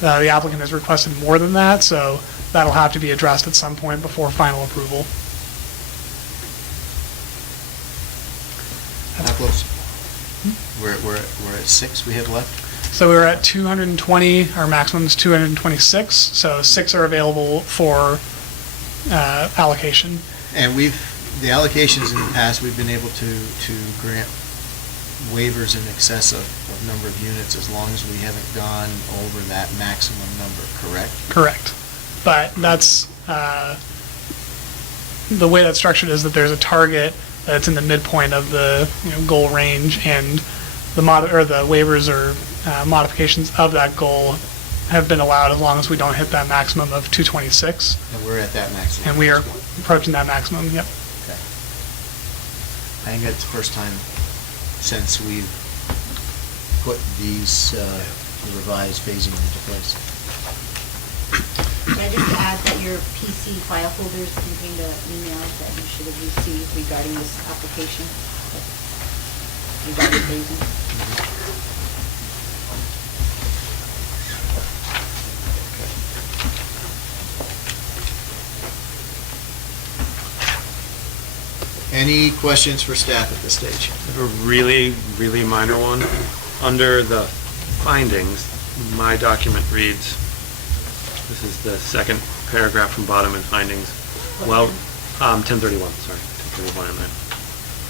The applicant has requested more than that, so that'll have to be addressed at some point before final approval. How close? We're at 6 we have left? So we're at 220, our maximum is 226, so 6 are available for allocation. And the allocations in the past, we've been able to grant waivers in excess of number of units as long as we haven't gone over that maximum number, correct? Correct. But that's, the way that's structured is that there's a target that's in the midpoint of the goal range, and the waivers or modifications of that goal have been allowed as long as we don't hit that maximum of 226. And we're at that maximum. And we are approaching that maximum, yep. Okay. I think that's the first time since we've put these revised phasing into place. Can I just add that your PC file folders contain the emails that you should have received regarding this application? Regarding phasing? Any questions for staff at this stage? A really, really minor one. Under the findings, my document reads, this is the second paragraph from bottom in findings, well, 1031, sorry, 1031 in there.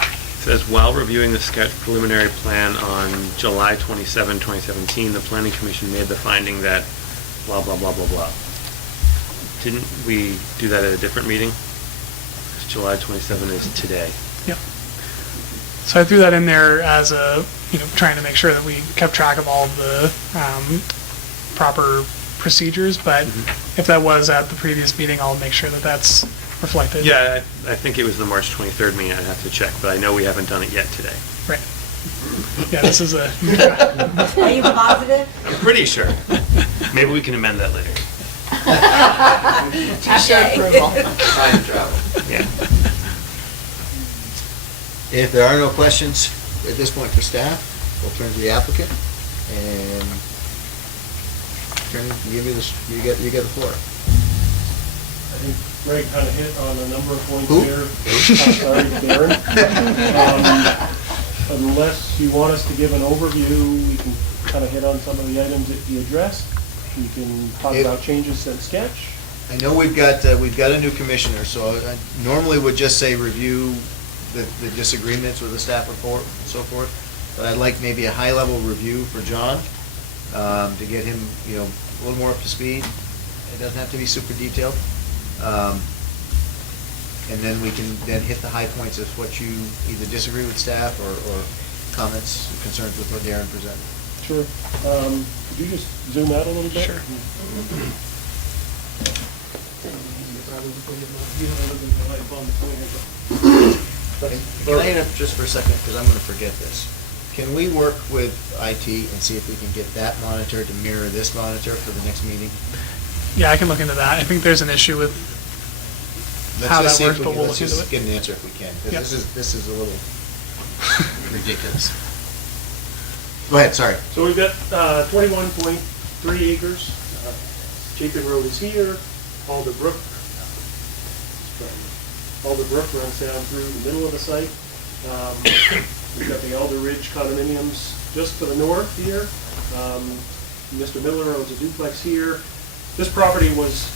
It says, while reviewing the sketch preliminary plan on July 27, 2017, the planning commission made the finding that blah, blah, blah, blah, blah. Didn't we do that at a different meeting? Because July 27 is today. Yep. So I threw that in there as a, trying to make sure that we kept track of all of the proper procedures, but if that was at the previous meeting, I'll make sure that that's reflected. Yeah, I think it was the March 23rd meeting, I'd have to check, but I know we haven't done it yet today. Right. Yeah, this is a... Are you positive? I'm pretty sure. Maybe we can amend that later. Time travel. Yeah. If there are no questions at this point for staff, we'll turn to the applicant and you get the floor. I think Greg kind of hit on a number of points Who? here. Sorry, Darren. Unless you want us to give an overview, we can kind of hit on some of the items that you addressed. We can talk about changes since sketch. I know we've got a new commissioner, so I normally would just say review the disagreements with the staff report and so forth. But I'd like maybe a high-level review for John to get him, a little more up to speed. It doesn't have to be super detailed. And then we can then hit the high points of what you either disagree with staff or comments, concerns with what Darren presented. Sure. Could you just zoom out a little bit? Sure. Can I interrupt just for a second, because I'm going to forget this? Can we work with IT and see if we can get that monitor to mirror this monitor for the next meeting? Yeah, I can look into that. I think there's an issue with how that works, but we'll look into Let's just it. get an answer if we can, Yep. because this is a little ridiculous. Go ahead, sorry. So we've got 21.3 acres. Chapin Road is here. Alder Brook runs down through the middle of the site. We've got the Alder Ridge condominiums just to the north here. Mr. Miller owns a duplex here. This property was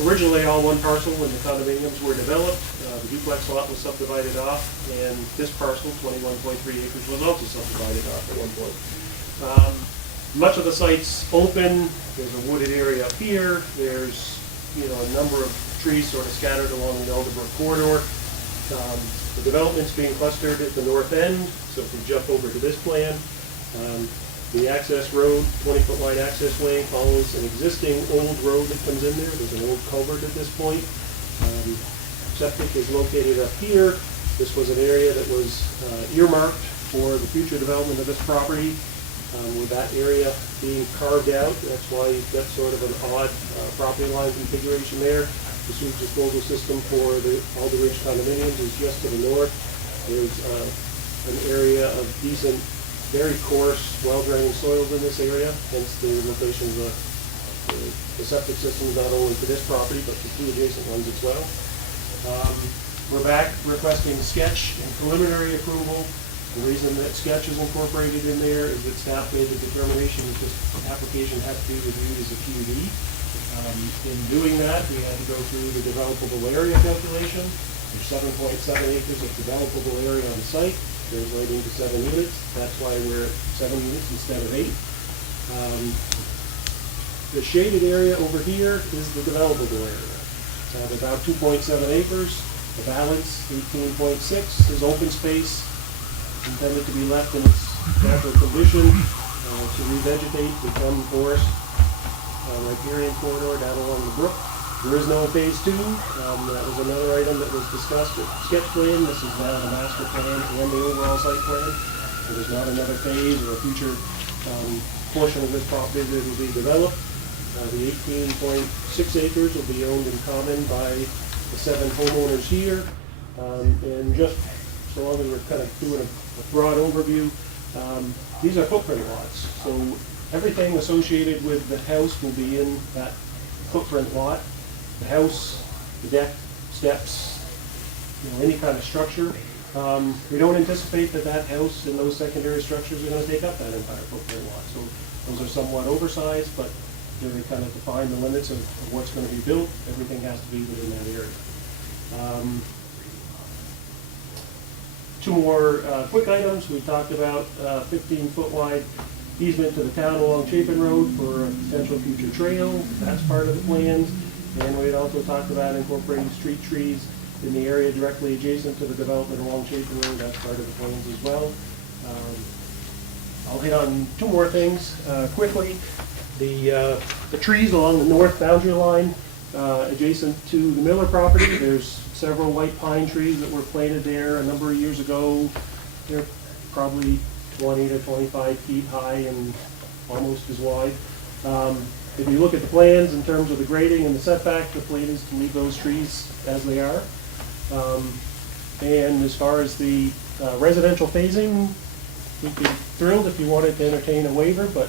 originally all one parcel when the condominiums were developed. The duplex lot was subdivided off, and this parcel, 21.3 acres, was also subdivided off at one point. Much of the site's open. There's a wooded area up here. There's, a number of trees sort of scattered along the Alderbrook corridor. The development's being clustered at the north end, so if we jump over to this plan, the access road, 20-foot wide access way, follows an existing old road that comes in there. There's an old culvert at this point. Septic is located up here. This was an area that was earmarked for the future development of this property. With that area being carved out, that's why you've got sort of an odd property line configuration there. The sewage disposal system for the Alder Ridge condominiums is just to the north. There's an area of decent, very coarse, well-draining soils in this area, hence the location of the septic systems not only for this property, but for two adjacent ones as well. We're back requesting sketch and preliminary approval. The reason that sketch is incorporated in there is that staff made the determination that this application had to be reviewed as a PUD. In doing that, we had to go through the developable area calculation. There's 7.7 acres of developable area on site, translating to 7 units. That's why we're at 7 units instead of 8. The shaded area over here is the developable area. It's at about 2.7 acres. The balance, 18.6, is open space intended to be left in its natural condition to revegetate, become forest, riparian corridor down along the brook. There is no phase 2. That was another item that was discussed at sketch plan. This is now the master plan and the overall site plan. So there's not another phase or a future portion of this property that will be developed. The 18.6 acres will be owned in common by the 7 homeowners here. And just so long as we're kind of doing a broad overview, these are footprint lots. So everything associated with the house will be in that footprint lot. The house, the deck, steps, any kind of structure. We don't anticipate that that house and those secondary structures are gonna take up that entire footprint lot. So those are somewhat oversized, but they kind of define the limits of what's gonna be built. Everything has to be within that area. Two more quick items. We talked about 15-foot wide easement to the town along Chapin Road for a potential future trail. That's part of the plans. And we had also talked about incorporating street trees in the area directly adjacent to the development along Chapin Road. That's part of the plans as well. I'll hit on two more things quickly. The trees along the north boundary line adjacent to the Miller property, there's several white pine trees that were planted there a number of years ago. They're probably 20 to 25 feet high and almost as wide. If you look at the plans in terms of the grading and the setback, the plan is to leave those trees as they are. And as far as the residential phasing, we'd be thrilled if you wanted to entertain a waiver, but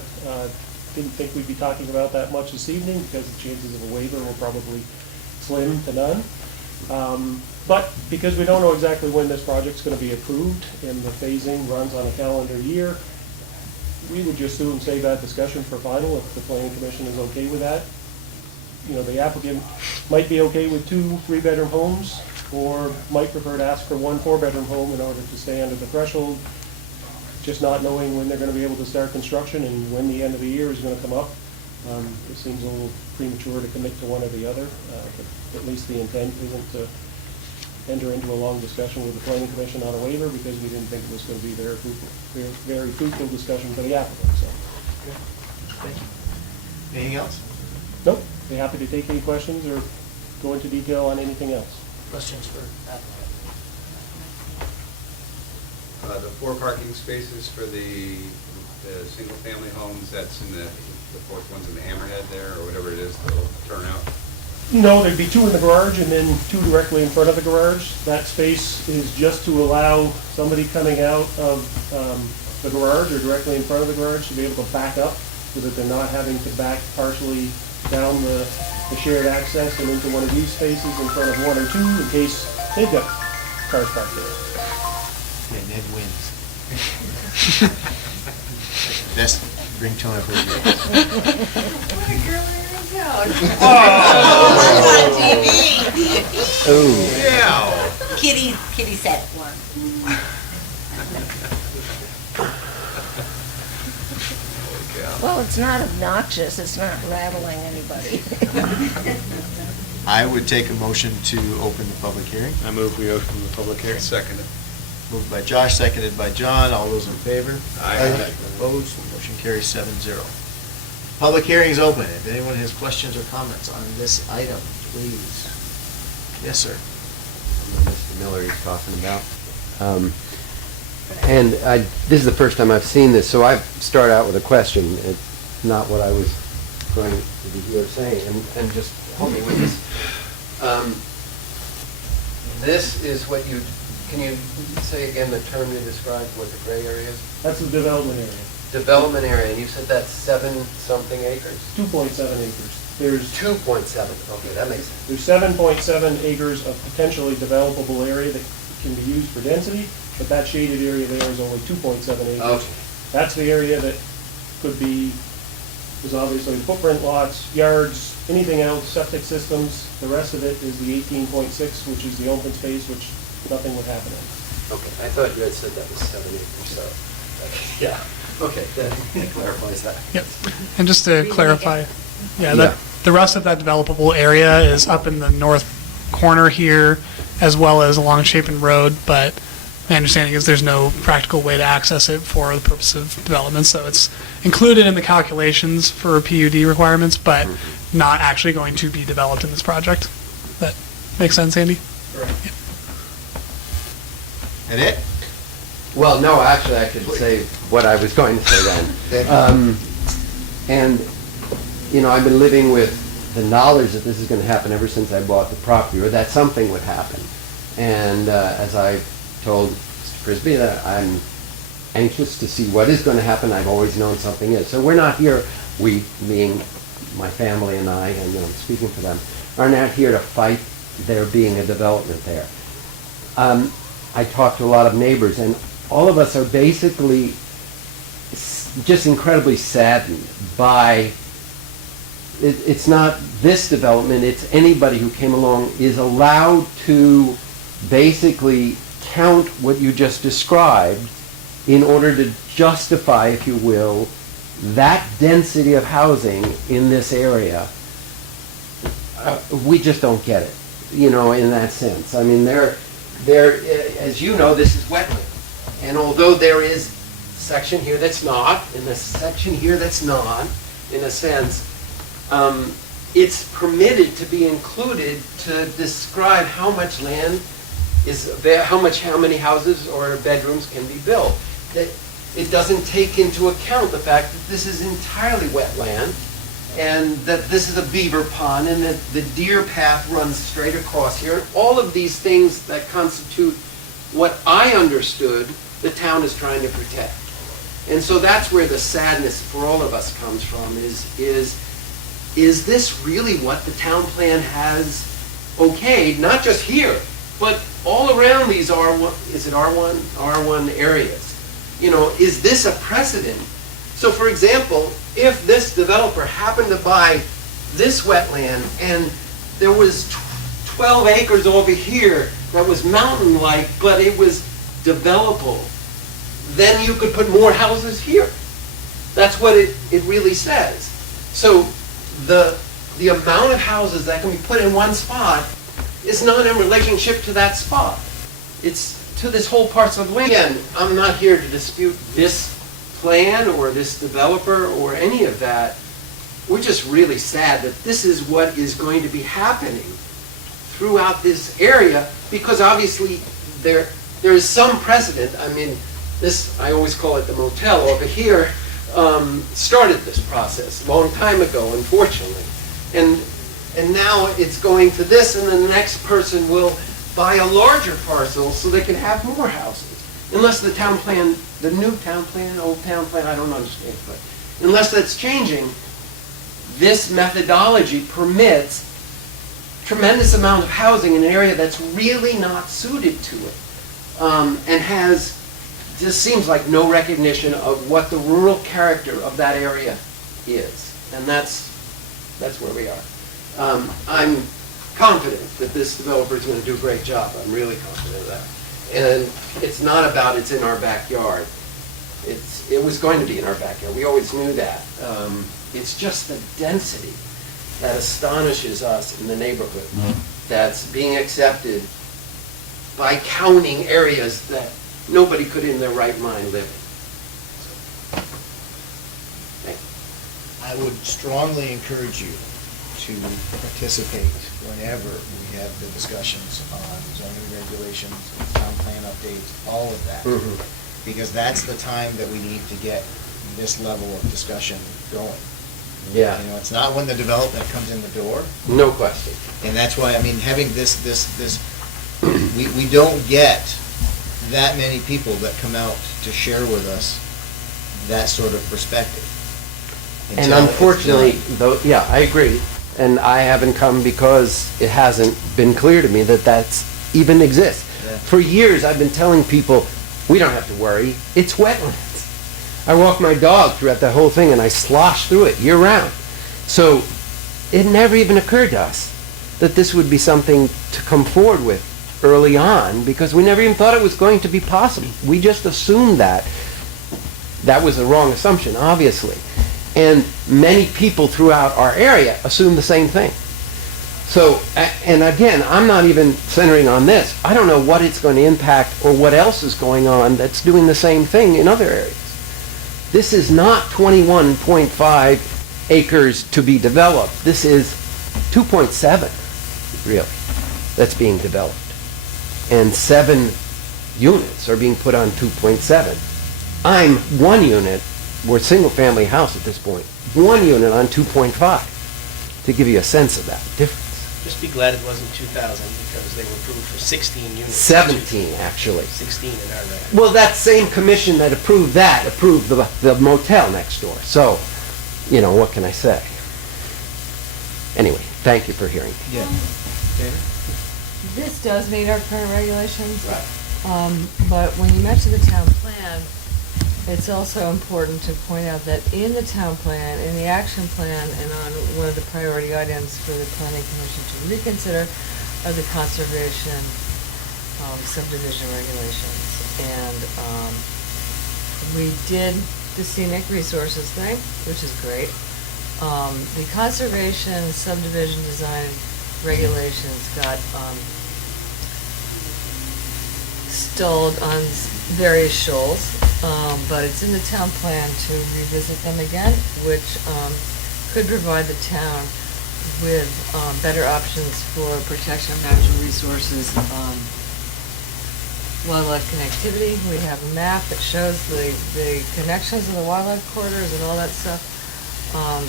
didn't think we'd be talking about that much this evening because the chances of a waiver were probably slim to none. But because we don't know exactly when this project's going to be approved and the phasing runs on a calendar year, we would just soon save that discussion for final if the planning commission is okay with that. You know, the applicant might be okay with 2 3-bedroom homes or might prefer to ask for 1 4-bedroom home in order to stay under the threshold, just not knowing when they're going to be able to start construction and when the end of the year is going to come up. It seems a little premature to commit to one or the other, but at least the intent isn't to enter into a long discussion with the planning commission on a waiver because we didn't think it was going to be very fruitful discussion for the applicant, so. Thank you. Anything else? Nope, be happy to take any questions or go into detail on anything else. Questions for applicant? The 4 parking spaces for the single-family homes, that's in the 4th one's in the Hammerhead there, or whatever it is, the little turnout? No, there'd be 2 in the garage and then 2 directly in front of the garage. That space is just to allow somebody coming out of the garage or directly in front of the garage to be able to back up so that they're not having to back partially down the shared access and into one of these spaces in front of 1 or 2 in case they've got cars parked there. Yeah, Ned wins. Best ringtone I've heard yet. What a girl in town. On TV. Oh. Yeah. Kitty said one. Well, it's not obnoxious, it's not rattling anybody. I would take a motion to open the public hearing. I move we open the public hearing. Second. Moved by Josh, seconded by John. All those in favor? Aye. Opposed? Motion carries 7-0. Public hearing is open. If anyone has questions or comments on this item, please. Yes, sir. Mr. Miller is talking about. And this is the first time I've seen this, so I start out with a question. It's not what I was going to be here saying, and just help me with this. This is what you, can you say again the term you described, what the gray area is? That's the development area. Development area, and you said that's 7-something acres? 2.7 acres. There's 2.7, okay, that makes sense. There's 7.7 acres of potentially developable area that can be used for density, but that shaded area there is only 2.7 acres. Okay. That's the area that could be, is obviously footprint lots, yards, anything else, septic systems. The rest of it is the 18.6, which is the open space, which nothing would happen in. Okay, I thought you had said that was 7 acres, so, yeah, okay, that clarifies that. Yep. And just to clarify, the rest of that developable area is up in the north corner here, as well as along Chapin Road, but my understanding is there's no practical way to access it for the purpose of development, so it's included in the calculations for PUD requirements, but not actually going to be developed in this project. That makes sense, Andy? Correct. And it? Well, no, actually, I could say what I was going to say then. And, you know, I've been living with the knowledge that this is going to happen ever since I bought the property, or that something would happen. And as I told Mr. Frisbee, that I'm anxious to see what is going to happen. I've always known something is. So we're not here, we, meaning my family and I, and I'm speaking for them, are not here to fight there being a development there. I talk to a lot of neighbors, and all of us are basically just incredibly saddened by, it's not this development, it's anybody who came along is allowed to basically count what you just described in order to justify, if you will, that density of housing in this area. We just don't get it, you know, in that sense. I mean, as you know, this is wetland. And although there is section here that's not, and a section here that's not, in a sense, it's permitted to be included to describe how much land is there, how many houses or bedrooms can be built. That it doesn't take into account the fact that this is entirely wetland, and that this is a beaver pond, and that the deer path runs straight across here. All of these things that constitute what I understood the town is trying to protect. And so that's where the sadness for all of us comes from, is this really what the town plan has okayed, not just here, but all around these R1, is it R1? R1 areas. You know, is this a precedent? So for example, if this developer happened to buy this wetland and there was 12 acres over here that was mountain-like, but it was developable, then you could put more houses here. That's what it really says. So the amount of houses that can be put in one spot is not in relationship to that spot. It's to this whole parcel of land. Again, I'm not here to dispute this plan or this developer or any of that. We're just really sad that this is what is going to be happening throughout this area, because obviously there is some precedent. I mean, this, I always call it the motel over here, started this process a long time ago, unfortunately. And now it's going to this, and then the next person will buy a larger parcel so they can have more houses. Unless the town plan, the new town plan, old town plan, I don't understand, but unless that's changing, this methodology permits tremendous amount of housing in an area that's really not suited to it, and has, just seems like no recognition of what the rural character of that area is. And that's where we are. I'm confident that this developer is going to do a great job. I'm really confident of that. And it's not about it's in our backyard. It was going to be in our backyard. We always knew that. It's just the density that astonishes us in the neighborhood that's being accepted by counting areas that nobody could in their right mind live in. Thank you. I would strongly encourage you to participate whenever we have the discussions on zoning regulations, town plan updates, all of that. Because that's the time that we need to get this level of discussion going. Yeah. You know, it's not when the development comes in the door. No question. And that's why, I mean, having this, we don't get that many people that come out to share with us that sort of perspective. And Until it's unfortunately, done. though, yeah, I agree. And I haven't come because it hasn't been clear to me that that's even exists. Yeah. For years, I've been telling people, we don't have to worry, it's wetlands. I walk my dog throughout the whole thing and I slosh through it year-round. So it never even occurred to us that this would be something to come forward with early on, because we never even thought it was going to be possible. We just assumed that. That was the wrong assumption, obviously. And many people throughout our area assume the same thing. So, and again, I'm not even centering on this. I don't know what it's going to impact or what else is going on that's doing the same thing in other areas. This is not 21.5 acres to be developed. This is 2.7, really, that's being developed. And 7 units are being put on 2.7. I'm 1 unit, we're a single-family house at this point, 1 unit on 2.5, to give you a sense of that difference. Just be glad it wasn't 2,000, because they were approved for 16 units. 17, actually. 16 in our record. Well, that same commission that approved that approved the motel next door. So, you know, what can I say? Anyway, thank you for hearing me. Yeah. David? this does meet our current regulations. Right. But when you mention the town plan, it's also important to point out that in the town plan, in the action plan, and on one of the priority items for the planning commission to reconsider are the conservation subdivision regulations. And we did the scenic resources thing, which is great. The conservation subdivision design regulations got stalled on various shoals, but it's in the town plan to revisit them again, which could provide the town with better options for protection of natural resources, wildlife connectivity. We have a map that shows the connections of the wildlife corridors and all that stuff.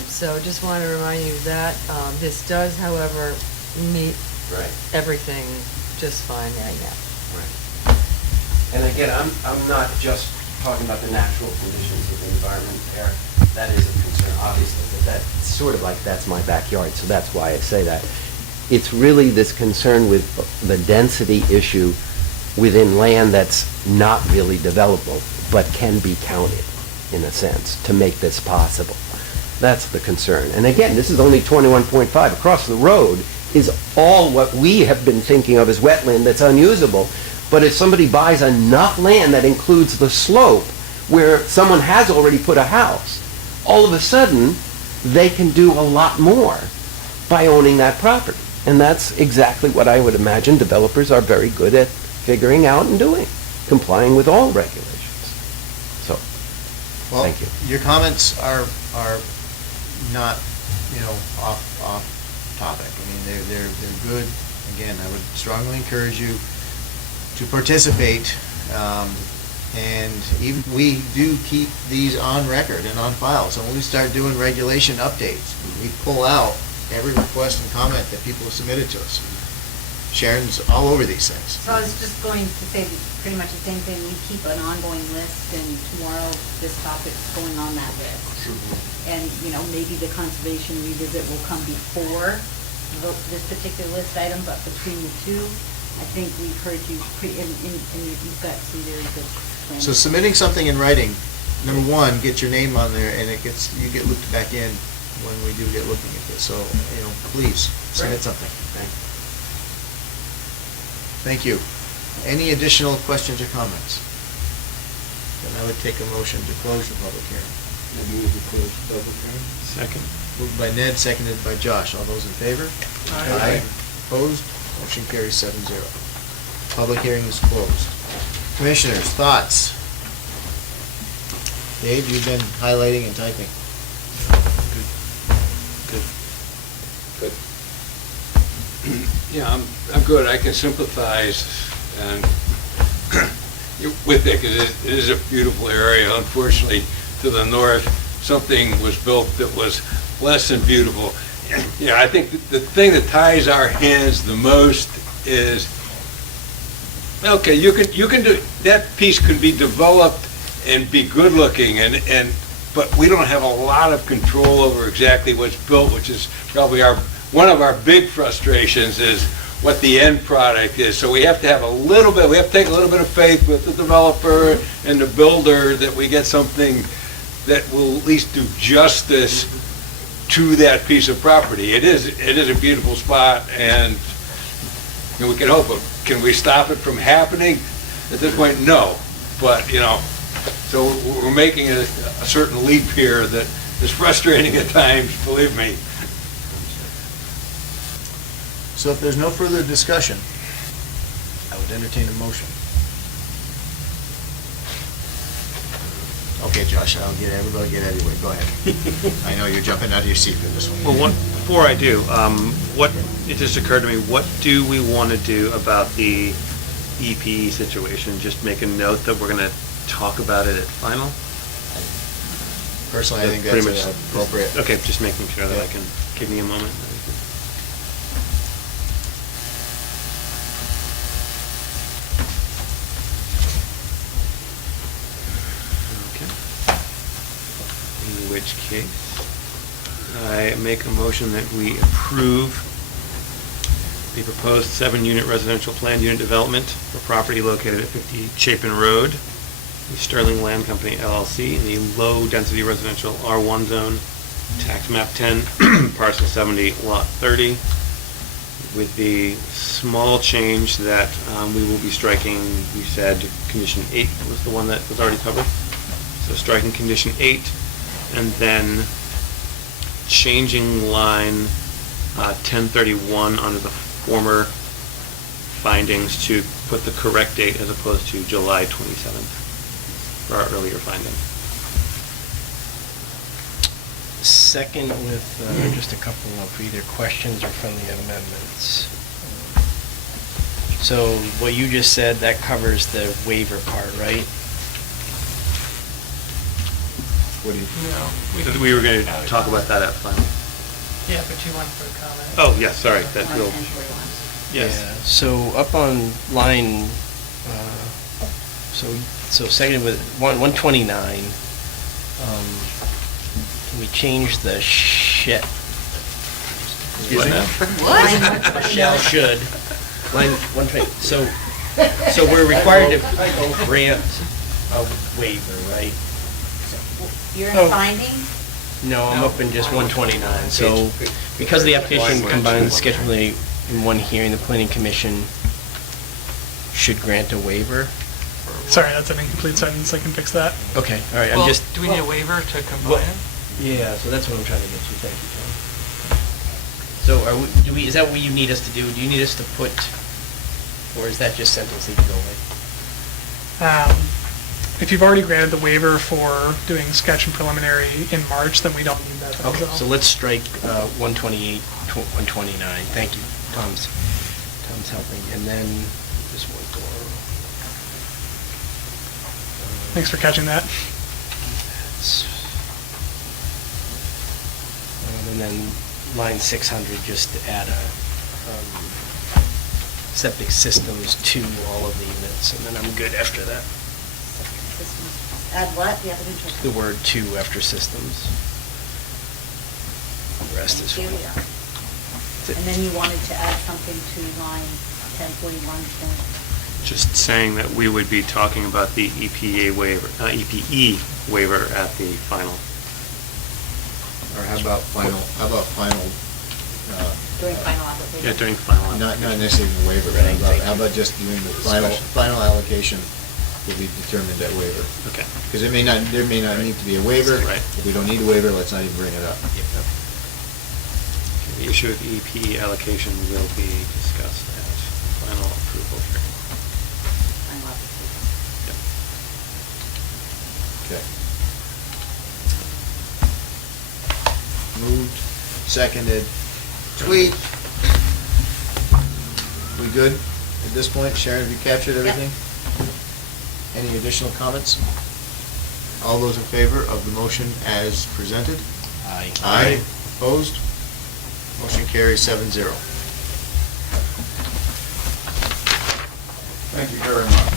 So just wanted to remind you of that. This does, however, meet Right. everything just fine right now. Right. And again, I'm not just talking about the natural conditions of the environment, Eric. That is a concern, obviously, but that's sort of like, that's my backyard, so that's why I say that. It's really this concern with the density issue within land that's not really developable, but can be counted, in a sense, to make this possible. That's the concern. And again, this is only 21.5. Across the road is all what we have been thinking of as wetland that's unusable. But if somebody buys enough land that includes the slope where someone has already put a house, all of a sudden they can do a lot more by owning that property. And that's exactly what I would imagine developers are very good at figuring out and doing, complying with all regulations. So, Well, thank you. your comments are not, off topic. I mean, they're good. Again, I would strongly encourage you to participate, and even we do keep these on record and on file. So when we start doing regulation updates, we pull out every request and comment that people have submitted to us. Sharon's all over these things. So I was just going to say pretty much the same thing. We keep an ongoing list, and tomorrow this topic's going on that list. And, maybe the conservation revisit will come before this particular list item, but between the two, I think we've heard you, and you've got some very good plans. So submitting something in writing, number one, get your name on there, and you get looped back in when we do get looking at this. So, please submit something. Thank you. Any additional questions or comments? Then I would take a motion to close the public hearing. I move to close the public hearing. Second. Moved by Ned, seconded by Josh. All those in favor? Aye. Opposed? Motion carries 7-0. Public hearing is closed. Commissioners, thoughts? Dave, you've been highlighting and typing. Good. Yeah, I'm good. I can sympathize and with it, because it is a beautiful area. Unfortunately, to the north, something was built that was less than beautiful. Yeah, I think the thing that ties our hands the most is, okay, you can do, that piece could be developed and be good looking, but we don't have a lot of control over exactly what's built, which is probably one of our big frustrations, is what the end product is. So we have to have we have to take a little bit of faith with the developer and the builder that we get something that will at least do justice to that piece of property. It is a beautiful spot, and we can hope. Can we stop it from happening? At this point, no. But so we're making a certain leap here that is frustrating at times. Believe me. So if there's no further discussion, I would entertain a motion. Okay, Josh, everybody get out of your way. Go ahead. I know you're jumping out of your seat for this one. Well, before I do, it just occurred to me, what do we want to do about the EP situation? Just make a note that we're going to talk about it at final? Personally, I think that's appropriate. Okay, just making sure that I can, give me a moment. In which case, I make a motion that we approve the proposed 7-unit residential planned unit development for property located at 50 Chapin Road, the Sterling Land Company LLC, in the low-density residential R1 zone, tax map 10, parcel 70, lot 30, with the small change that we will be striking, you said condition 8 was the one that was already covered. So striking condition 8, and then changing line 1031 under the former findings to put the correct date as opposed to July 27th for our earlier finding. Second with just a couple of either questions or friendly amendments. So what you just said, that covers the waiver part, right? What do you? No. We were going to talk about that at final. Yeah, but you wanted to put a comment. Oh, yes, sorry, that will, yes. Yeah, so up on line, so second with 129, can we change the shed? What now? Shall, should. Line 120, so we're required to grant a waiver, right? You're Oh. in finding? No, I'm up in just 129, so because the application combines scheduling in one hearing, the planning commission should grant a waiver? Sorry, that's an incomplete sentence, I can fix that. Okay, all right, I'm Well, just. do we need a waiver to Well, combine? Yeah, so that's what I'm trying to get to, thank you, Tom. So is that what you need us to do? Do you need us to put, or is that just sentence that you go with? If you've already granted the waiver for doing sketch and preliminary in March, then we don't need that. Okay, so let's strike 128, 129, thank you, Tom's helping, and then this one more. Thanks for catching that. And then line 600, just to add a septic systems to all of the units, and then I'm good after that. Add what? The other interest. The word "to" after systems. The rest is Here fine. we are. And then you wanted to add something to line 1041. Just saying that we would be talking about the EPE waiver at the final. Or how about final, During final application. Yeah, during final. not necessarily the waiver, but how about just doing the final allocation will be determined at waiver? Okay. Because there may not need to be a waiver. Right. If we don't need a waiver, let's not even bring it up. The issue of EPE allocation will be discussed at final approval hearing. Final application. Yep. Okay. Moved, seconded, tweet. We good at this point? Sharon, have you captured everything? Any additional comments? All those in favor of the motion as presented? Aye. Aye. Opposed? Motion carries 7-0. Thank you very much.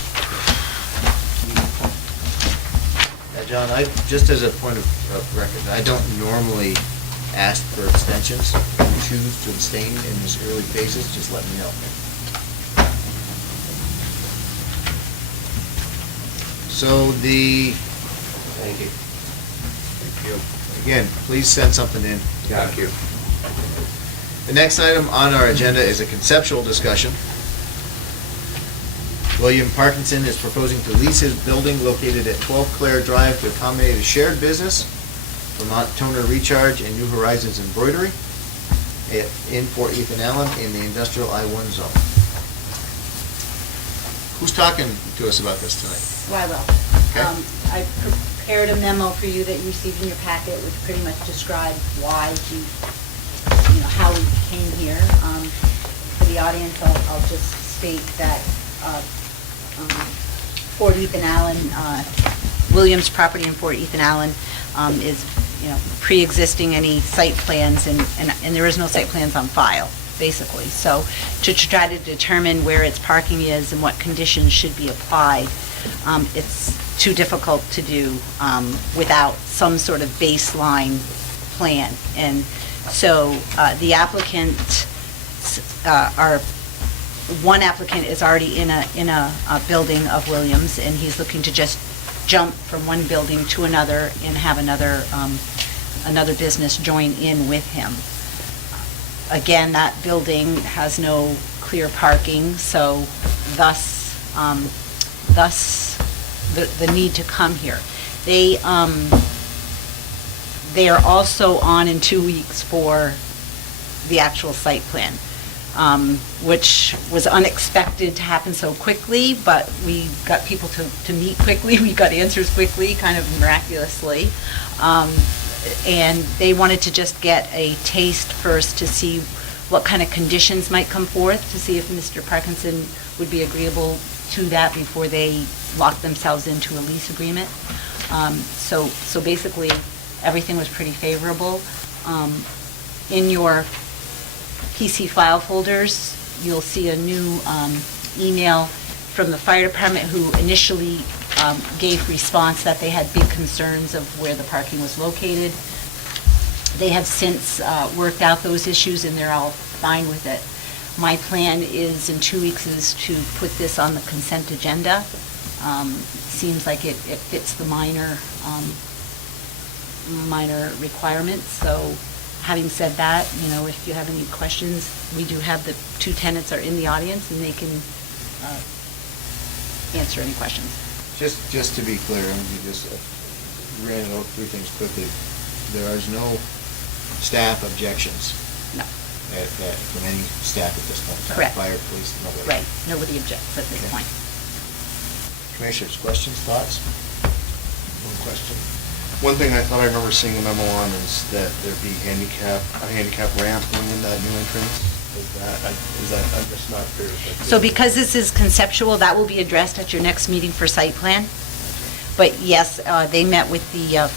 Now, John, just as a point of record, I don't normally ask for abstentions. If you choose to abstain in these early phases, just let me know. So Thank you. again, please send something in. Thank you. The next item on our agenda is a conceptual discussion. William Parkinson is proposing to lease his building located at 12 Clare Drive to accommodate a shared business, Vermont Toner Recharge and New Horizons Embroidery in Fort Ethan Allen in the industrial I-1 zone. Who's talking to us about this tonight? So I will. Okay. I prepared a memo for you that you received in your packet, which pretty much described why how we came here. For the audience, I'll just state that Fort Ethan Allen, Williams property in Fort Ethan Allen is, pre-existing any site plans, and there is no site plans on file, basically. So to try to determine where its parking is and what conditions should be applied, it's too difficult to do without some sort of baseline plan. And so the applicant one applicant is already in a building of Williams, and he's looking to just jump from one building to another and have another business join in with him. Again, that building has no clear parking, so thus the need to come here. They are also on in 2 weeks for the actual site plan, which was unexpected to happen so quickly, but we got people to meet quickly, we got answers quickly, kind of miraculously. And they wanted to just get a taste first to see what kind of conditions might come forth, to see if Mr. Parkinson would be agreeable to that before they lock themselves into a lease agreement. So basically, everything was pretty favorable. In your PC file folders, you'll see a new email from the fire department, who initially gave response that they had big concerns of where the parking was located. They have since worked out those issues, and they're all fine with it. My plan is, in 2 weeks, is to put this on the consent agenda. Seems like it fits the minor requirements. So having said that, if you have any questions, we do have the 2 tenants are in the audience, and they can answer any questions. Just to be clear, and we just ran through things quickly, there is no staff objections? No. From any staff at this point? Correct. Fire, police, nobody? Right, nobody objects at this Okay. point. Commissioners, questions, thoughts? One question. One thing I thought I remember seeing the memo on is that there'd be a handicap ramp going in that new entrance. I'm just not clear. So because this is conceptual, that will be addressed at your next meeting for site plan. But yes, they met with the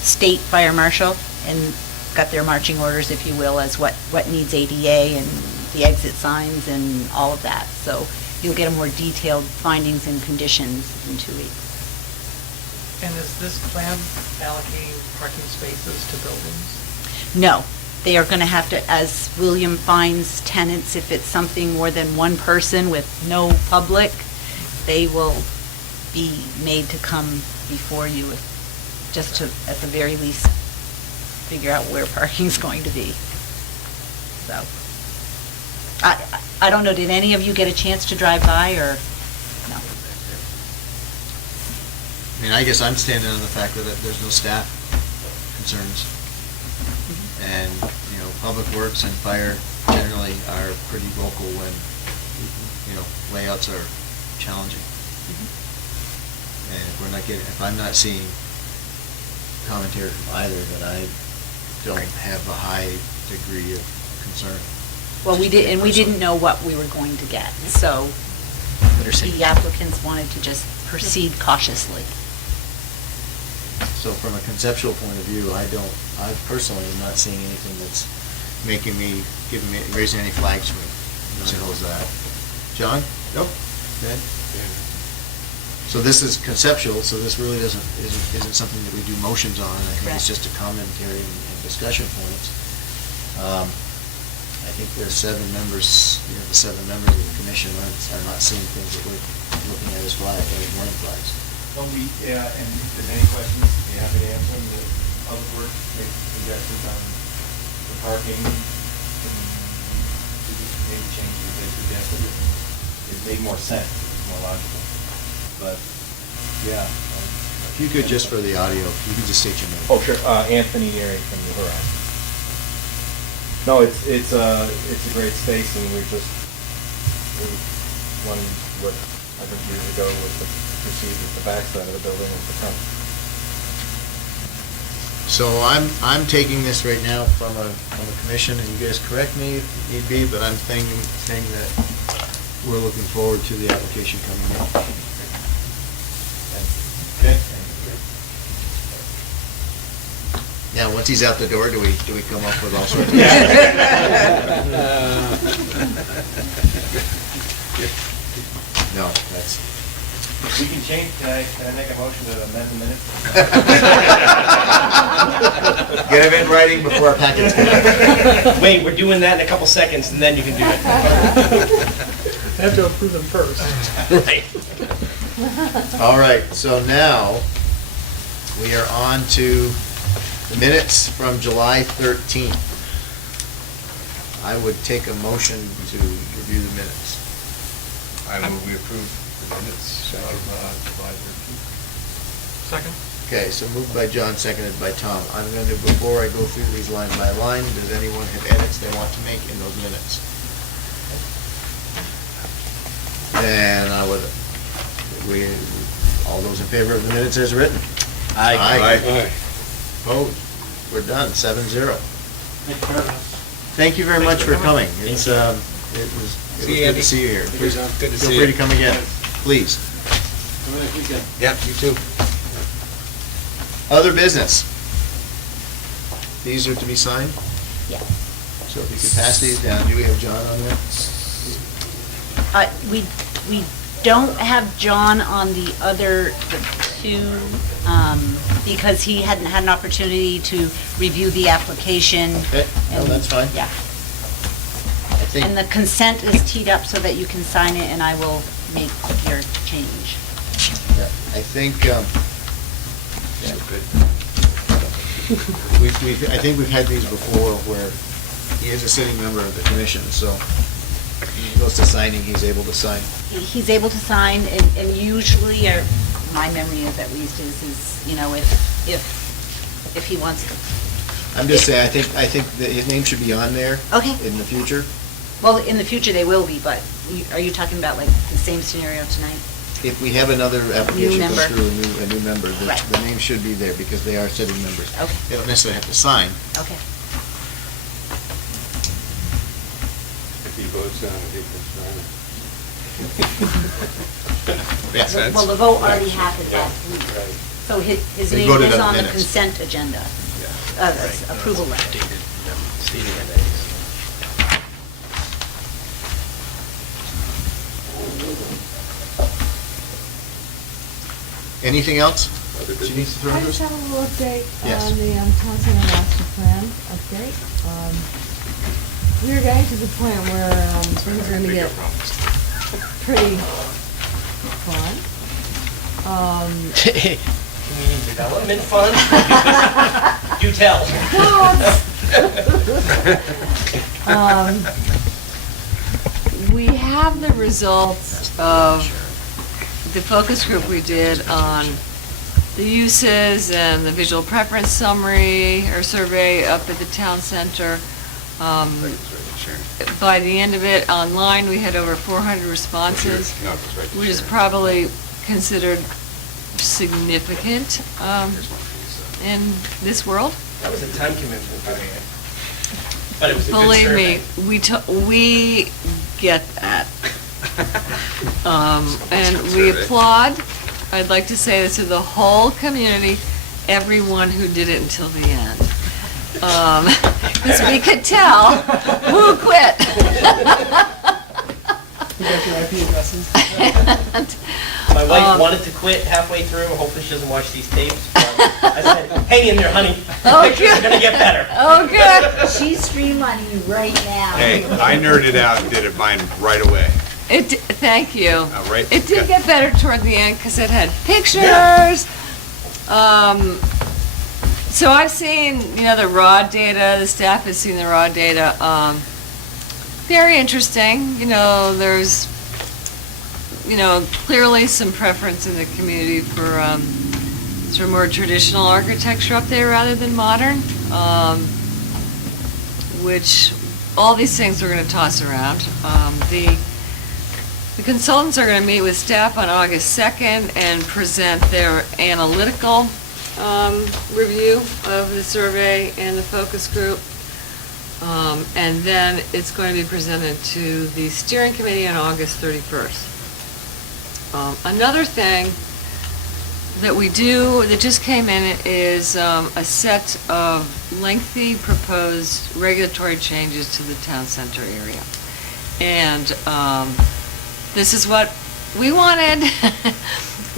state fire marshal and got their marching orders, if you will, as what needs ADA and the exit signs and all of that. So you'll get a more detailed findings and conditions in 2 weeks. And is this plan allocating parking spaces to buildings? No, they are going to have to, as William finds tenants, if it's something more than one person with no public, they will be made to come before you, just to, at the very least, figure out where parking's going to be. So, I don't know, did any of you get a chance to drive by, or no? I mean, I guess I'm standing on the fact that there's no staff concerns. And, Public Works and Fire generally are pretty vocal when, layouts are challenging. And if I'm not seeing commentary from either, that I don't have a high degree of concern. Well, we didn't know what we were going to get, so the applicants wanted to just proceed cautiously. So from a conceptual point of view, I personally am not seeing anything that's raising any flags for me. Simple as that. John? Nope. Ben? So this is conceptual, so this really isn't something that we do motions on. I think it's just a commentary and discussion points. I think there's 7 members, the 7 members of the commission are not seeing things that we're looking at as warning flags. Well, and if there's any questions, be happy to answer them. The Public Works make suggestions on the parking, and maybe changes that they suggested. It made more sense, it's more logical. But, yeah. If you could, just for the audio, you could just state your name. Oh, sure, Anthony Neary from the Horizon. No, it's a great space, and we're one, what I think years ago was to proceed with the backside of the building and the front. So I'm taking this right now from a commission, and you guys correct me if need be, but I'm saying that we're looking forward to the application coming in. Okay. Now, once he's out the door, do we come up with all sorts of? No, that's. We can change, can I make a motion to amend the minutes? Get them in writing before our packets come out. Wait, we're doing that in a couple seconds, and then you can do it. I have to approve them first. Right. All right, so now we are on to the minutes from July 13th. I would take a motion to review the minutes. I move we approve the minutes of July 13th. Second? Okay, so moved by John, seconded by Tom. I'm going to, before I go through these line by line, does anyone have edits they want to make in those minutes? And I would, all those in favor of the minutes as written? Aye. Opposed? We're done, 7-0. Thank you very much for coming. It's, it was good to see you here. Please, Good to see feel free you. to come again, please. Yeah, you too. Other business. These are to be signed? Yes. So if you could pass these down, do we have John on there? We don't have John on the other two, because he hadn't had an opportunity to review the application. Okay, no, and- that's fine. Yeah. I think, And the consent is teed up so that you can sign it, and I will make your change. yeah, I think, yeah. I think we've had these before where he is a sitting member of the commission, so when he goes to signing, he's able to sign. He's able to sign, and usually, or my memory is at least, is, you know, if he wants to. I'm just saying, I think that his name should be on there. Okay. In the future. Well, in the future, they will be, but are you talking about like the same scenario tonight? If we have another application go member. through, a new member, Right. the name should be there because they are sitting members. Okay. They don't necessarily have to sign. Okay. If he votes on it, he can sign it. Yes. That's- Well, the vote already happened Yeah. last week. Right. So his They name voted is on on the minutes. consent agenda, approval letter. Anything else? Other She needs to throw I into just us? have a little update Yes. on the Town Center Master Plan update. We're getting to the point where things are gonna get pretty fun. Community development fund? Do tell. We have the results of the focus group we did on the uses and the visual preference summary or survey up at the town center. By the end of it, online, we had over 400 responses, No, it goes right to which is Sharon. probably considered significant in this world. That was a time commitment for me. But it was a good Believe survey. me, we get that. And we Survey. applaud, I'd like to say this to the whole community, everyone who did it until the end. Because we could tell who quit. You got your IP addresses? My wife wanted to quit halfway through, hopefully she doesn't watch these tapes. But I said, hang in there, honey. Oh, The pictures are good. gonna get better. Oh, good. She's streamlining you right now. Hey, I nerded out and did it mine right away. Thank you. Right. It did get better toward the end because it had pictures. So I've seen, the raw data, the staff has seen the raw data. Very interesting, there's, clearly some preference in the community for sort of more traditional architecture up there rather than modern, which all these things we're going to toss around. The consultants are going to meet with staff on August 2nd and present their analytical review of the survey and the focus group. And then it's going to be presented to the steering committee on August 31st. Another thing that we do that just came in is a set of lengthy proposed regulatory changes to the town center area. And this is what we wanted.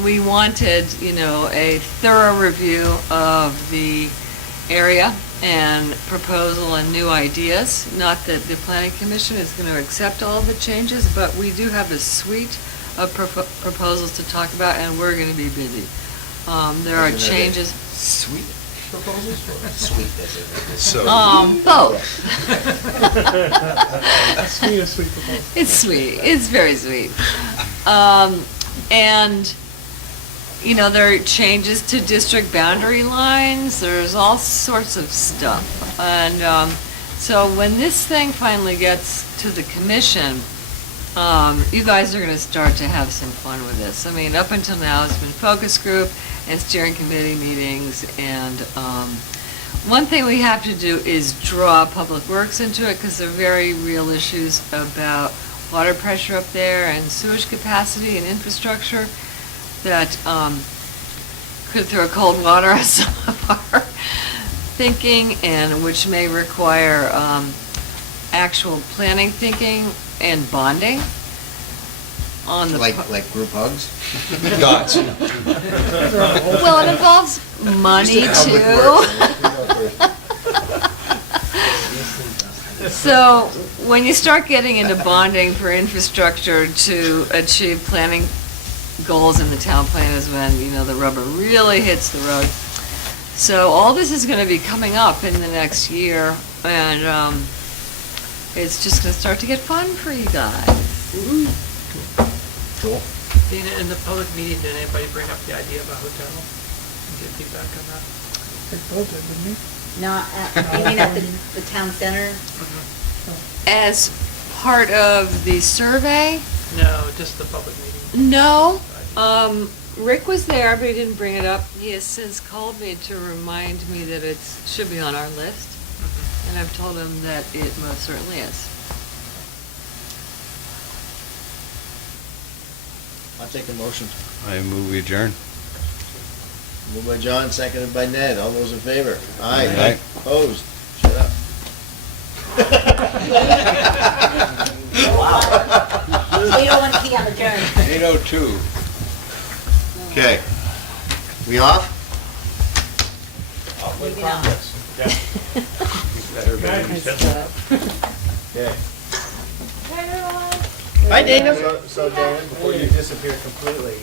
We wanted, a thorough review of the area and proposal and new ideas. Not that the planning commission is going to accept all of the changes, but we do have a suite of proposals to talk about, and we're going to be busy. There are Isn't it a changes. Sweet proposals or sweet as it is? So. Both. Sweet, a sweet proposal. It's sweet. It's very sweet. And, you know, there are changes to district boundary lines. There's all sorts of stuff. And so when this thing finally gets to the commission, you guys are going to start to have some fun with this. I mean, up until now, it's been focus group and steering committee meetings. And one thing we have to do is draw Public Works into it, because there are very real issues about water pressure up there and sewage capacity and infrastructure that could throw cold water on some of our thinking, and which may require actual planning thinking and bonding on the. Like group hugs? Dots. Well, it involves money too. So when you start getting into bonding for infrastructure to achieve planning goals in the town plan is when, you know, the rubber really hits the road. So all this is going to be coming up in the next year, and it's just going to start to get fun for you guys. Cool. Dana, in the public meeting, did anybody bring up the idea of a hotel? Get feedback on that? They both did, didn't you? Not at, you mean at the town center? As part of the survey, No, just the public meeting. no. Rick was there, but he didn't bring it up. He has since called me to remind me that it should be on our list, and I've told him that it most certainly is. I'll take a motion. I move we adjourn. Moved by John, seconded by Ned. All those in favor? Aye. Aye. Opposed? Shut up. Wow. 8:01 PM adjourned. 8:02. Okay. We off? Maybe not. Okay. Bye, everyone. Hi, Dana. So Dana, before you disappear completely,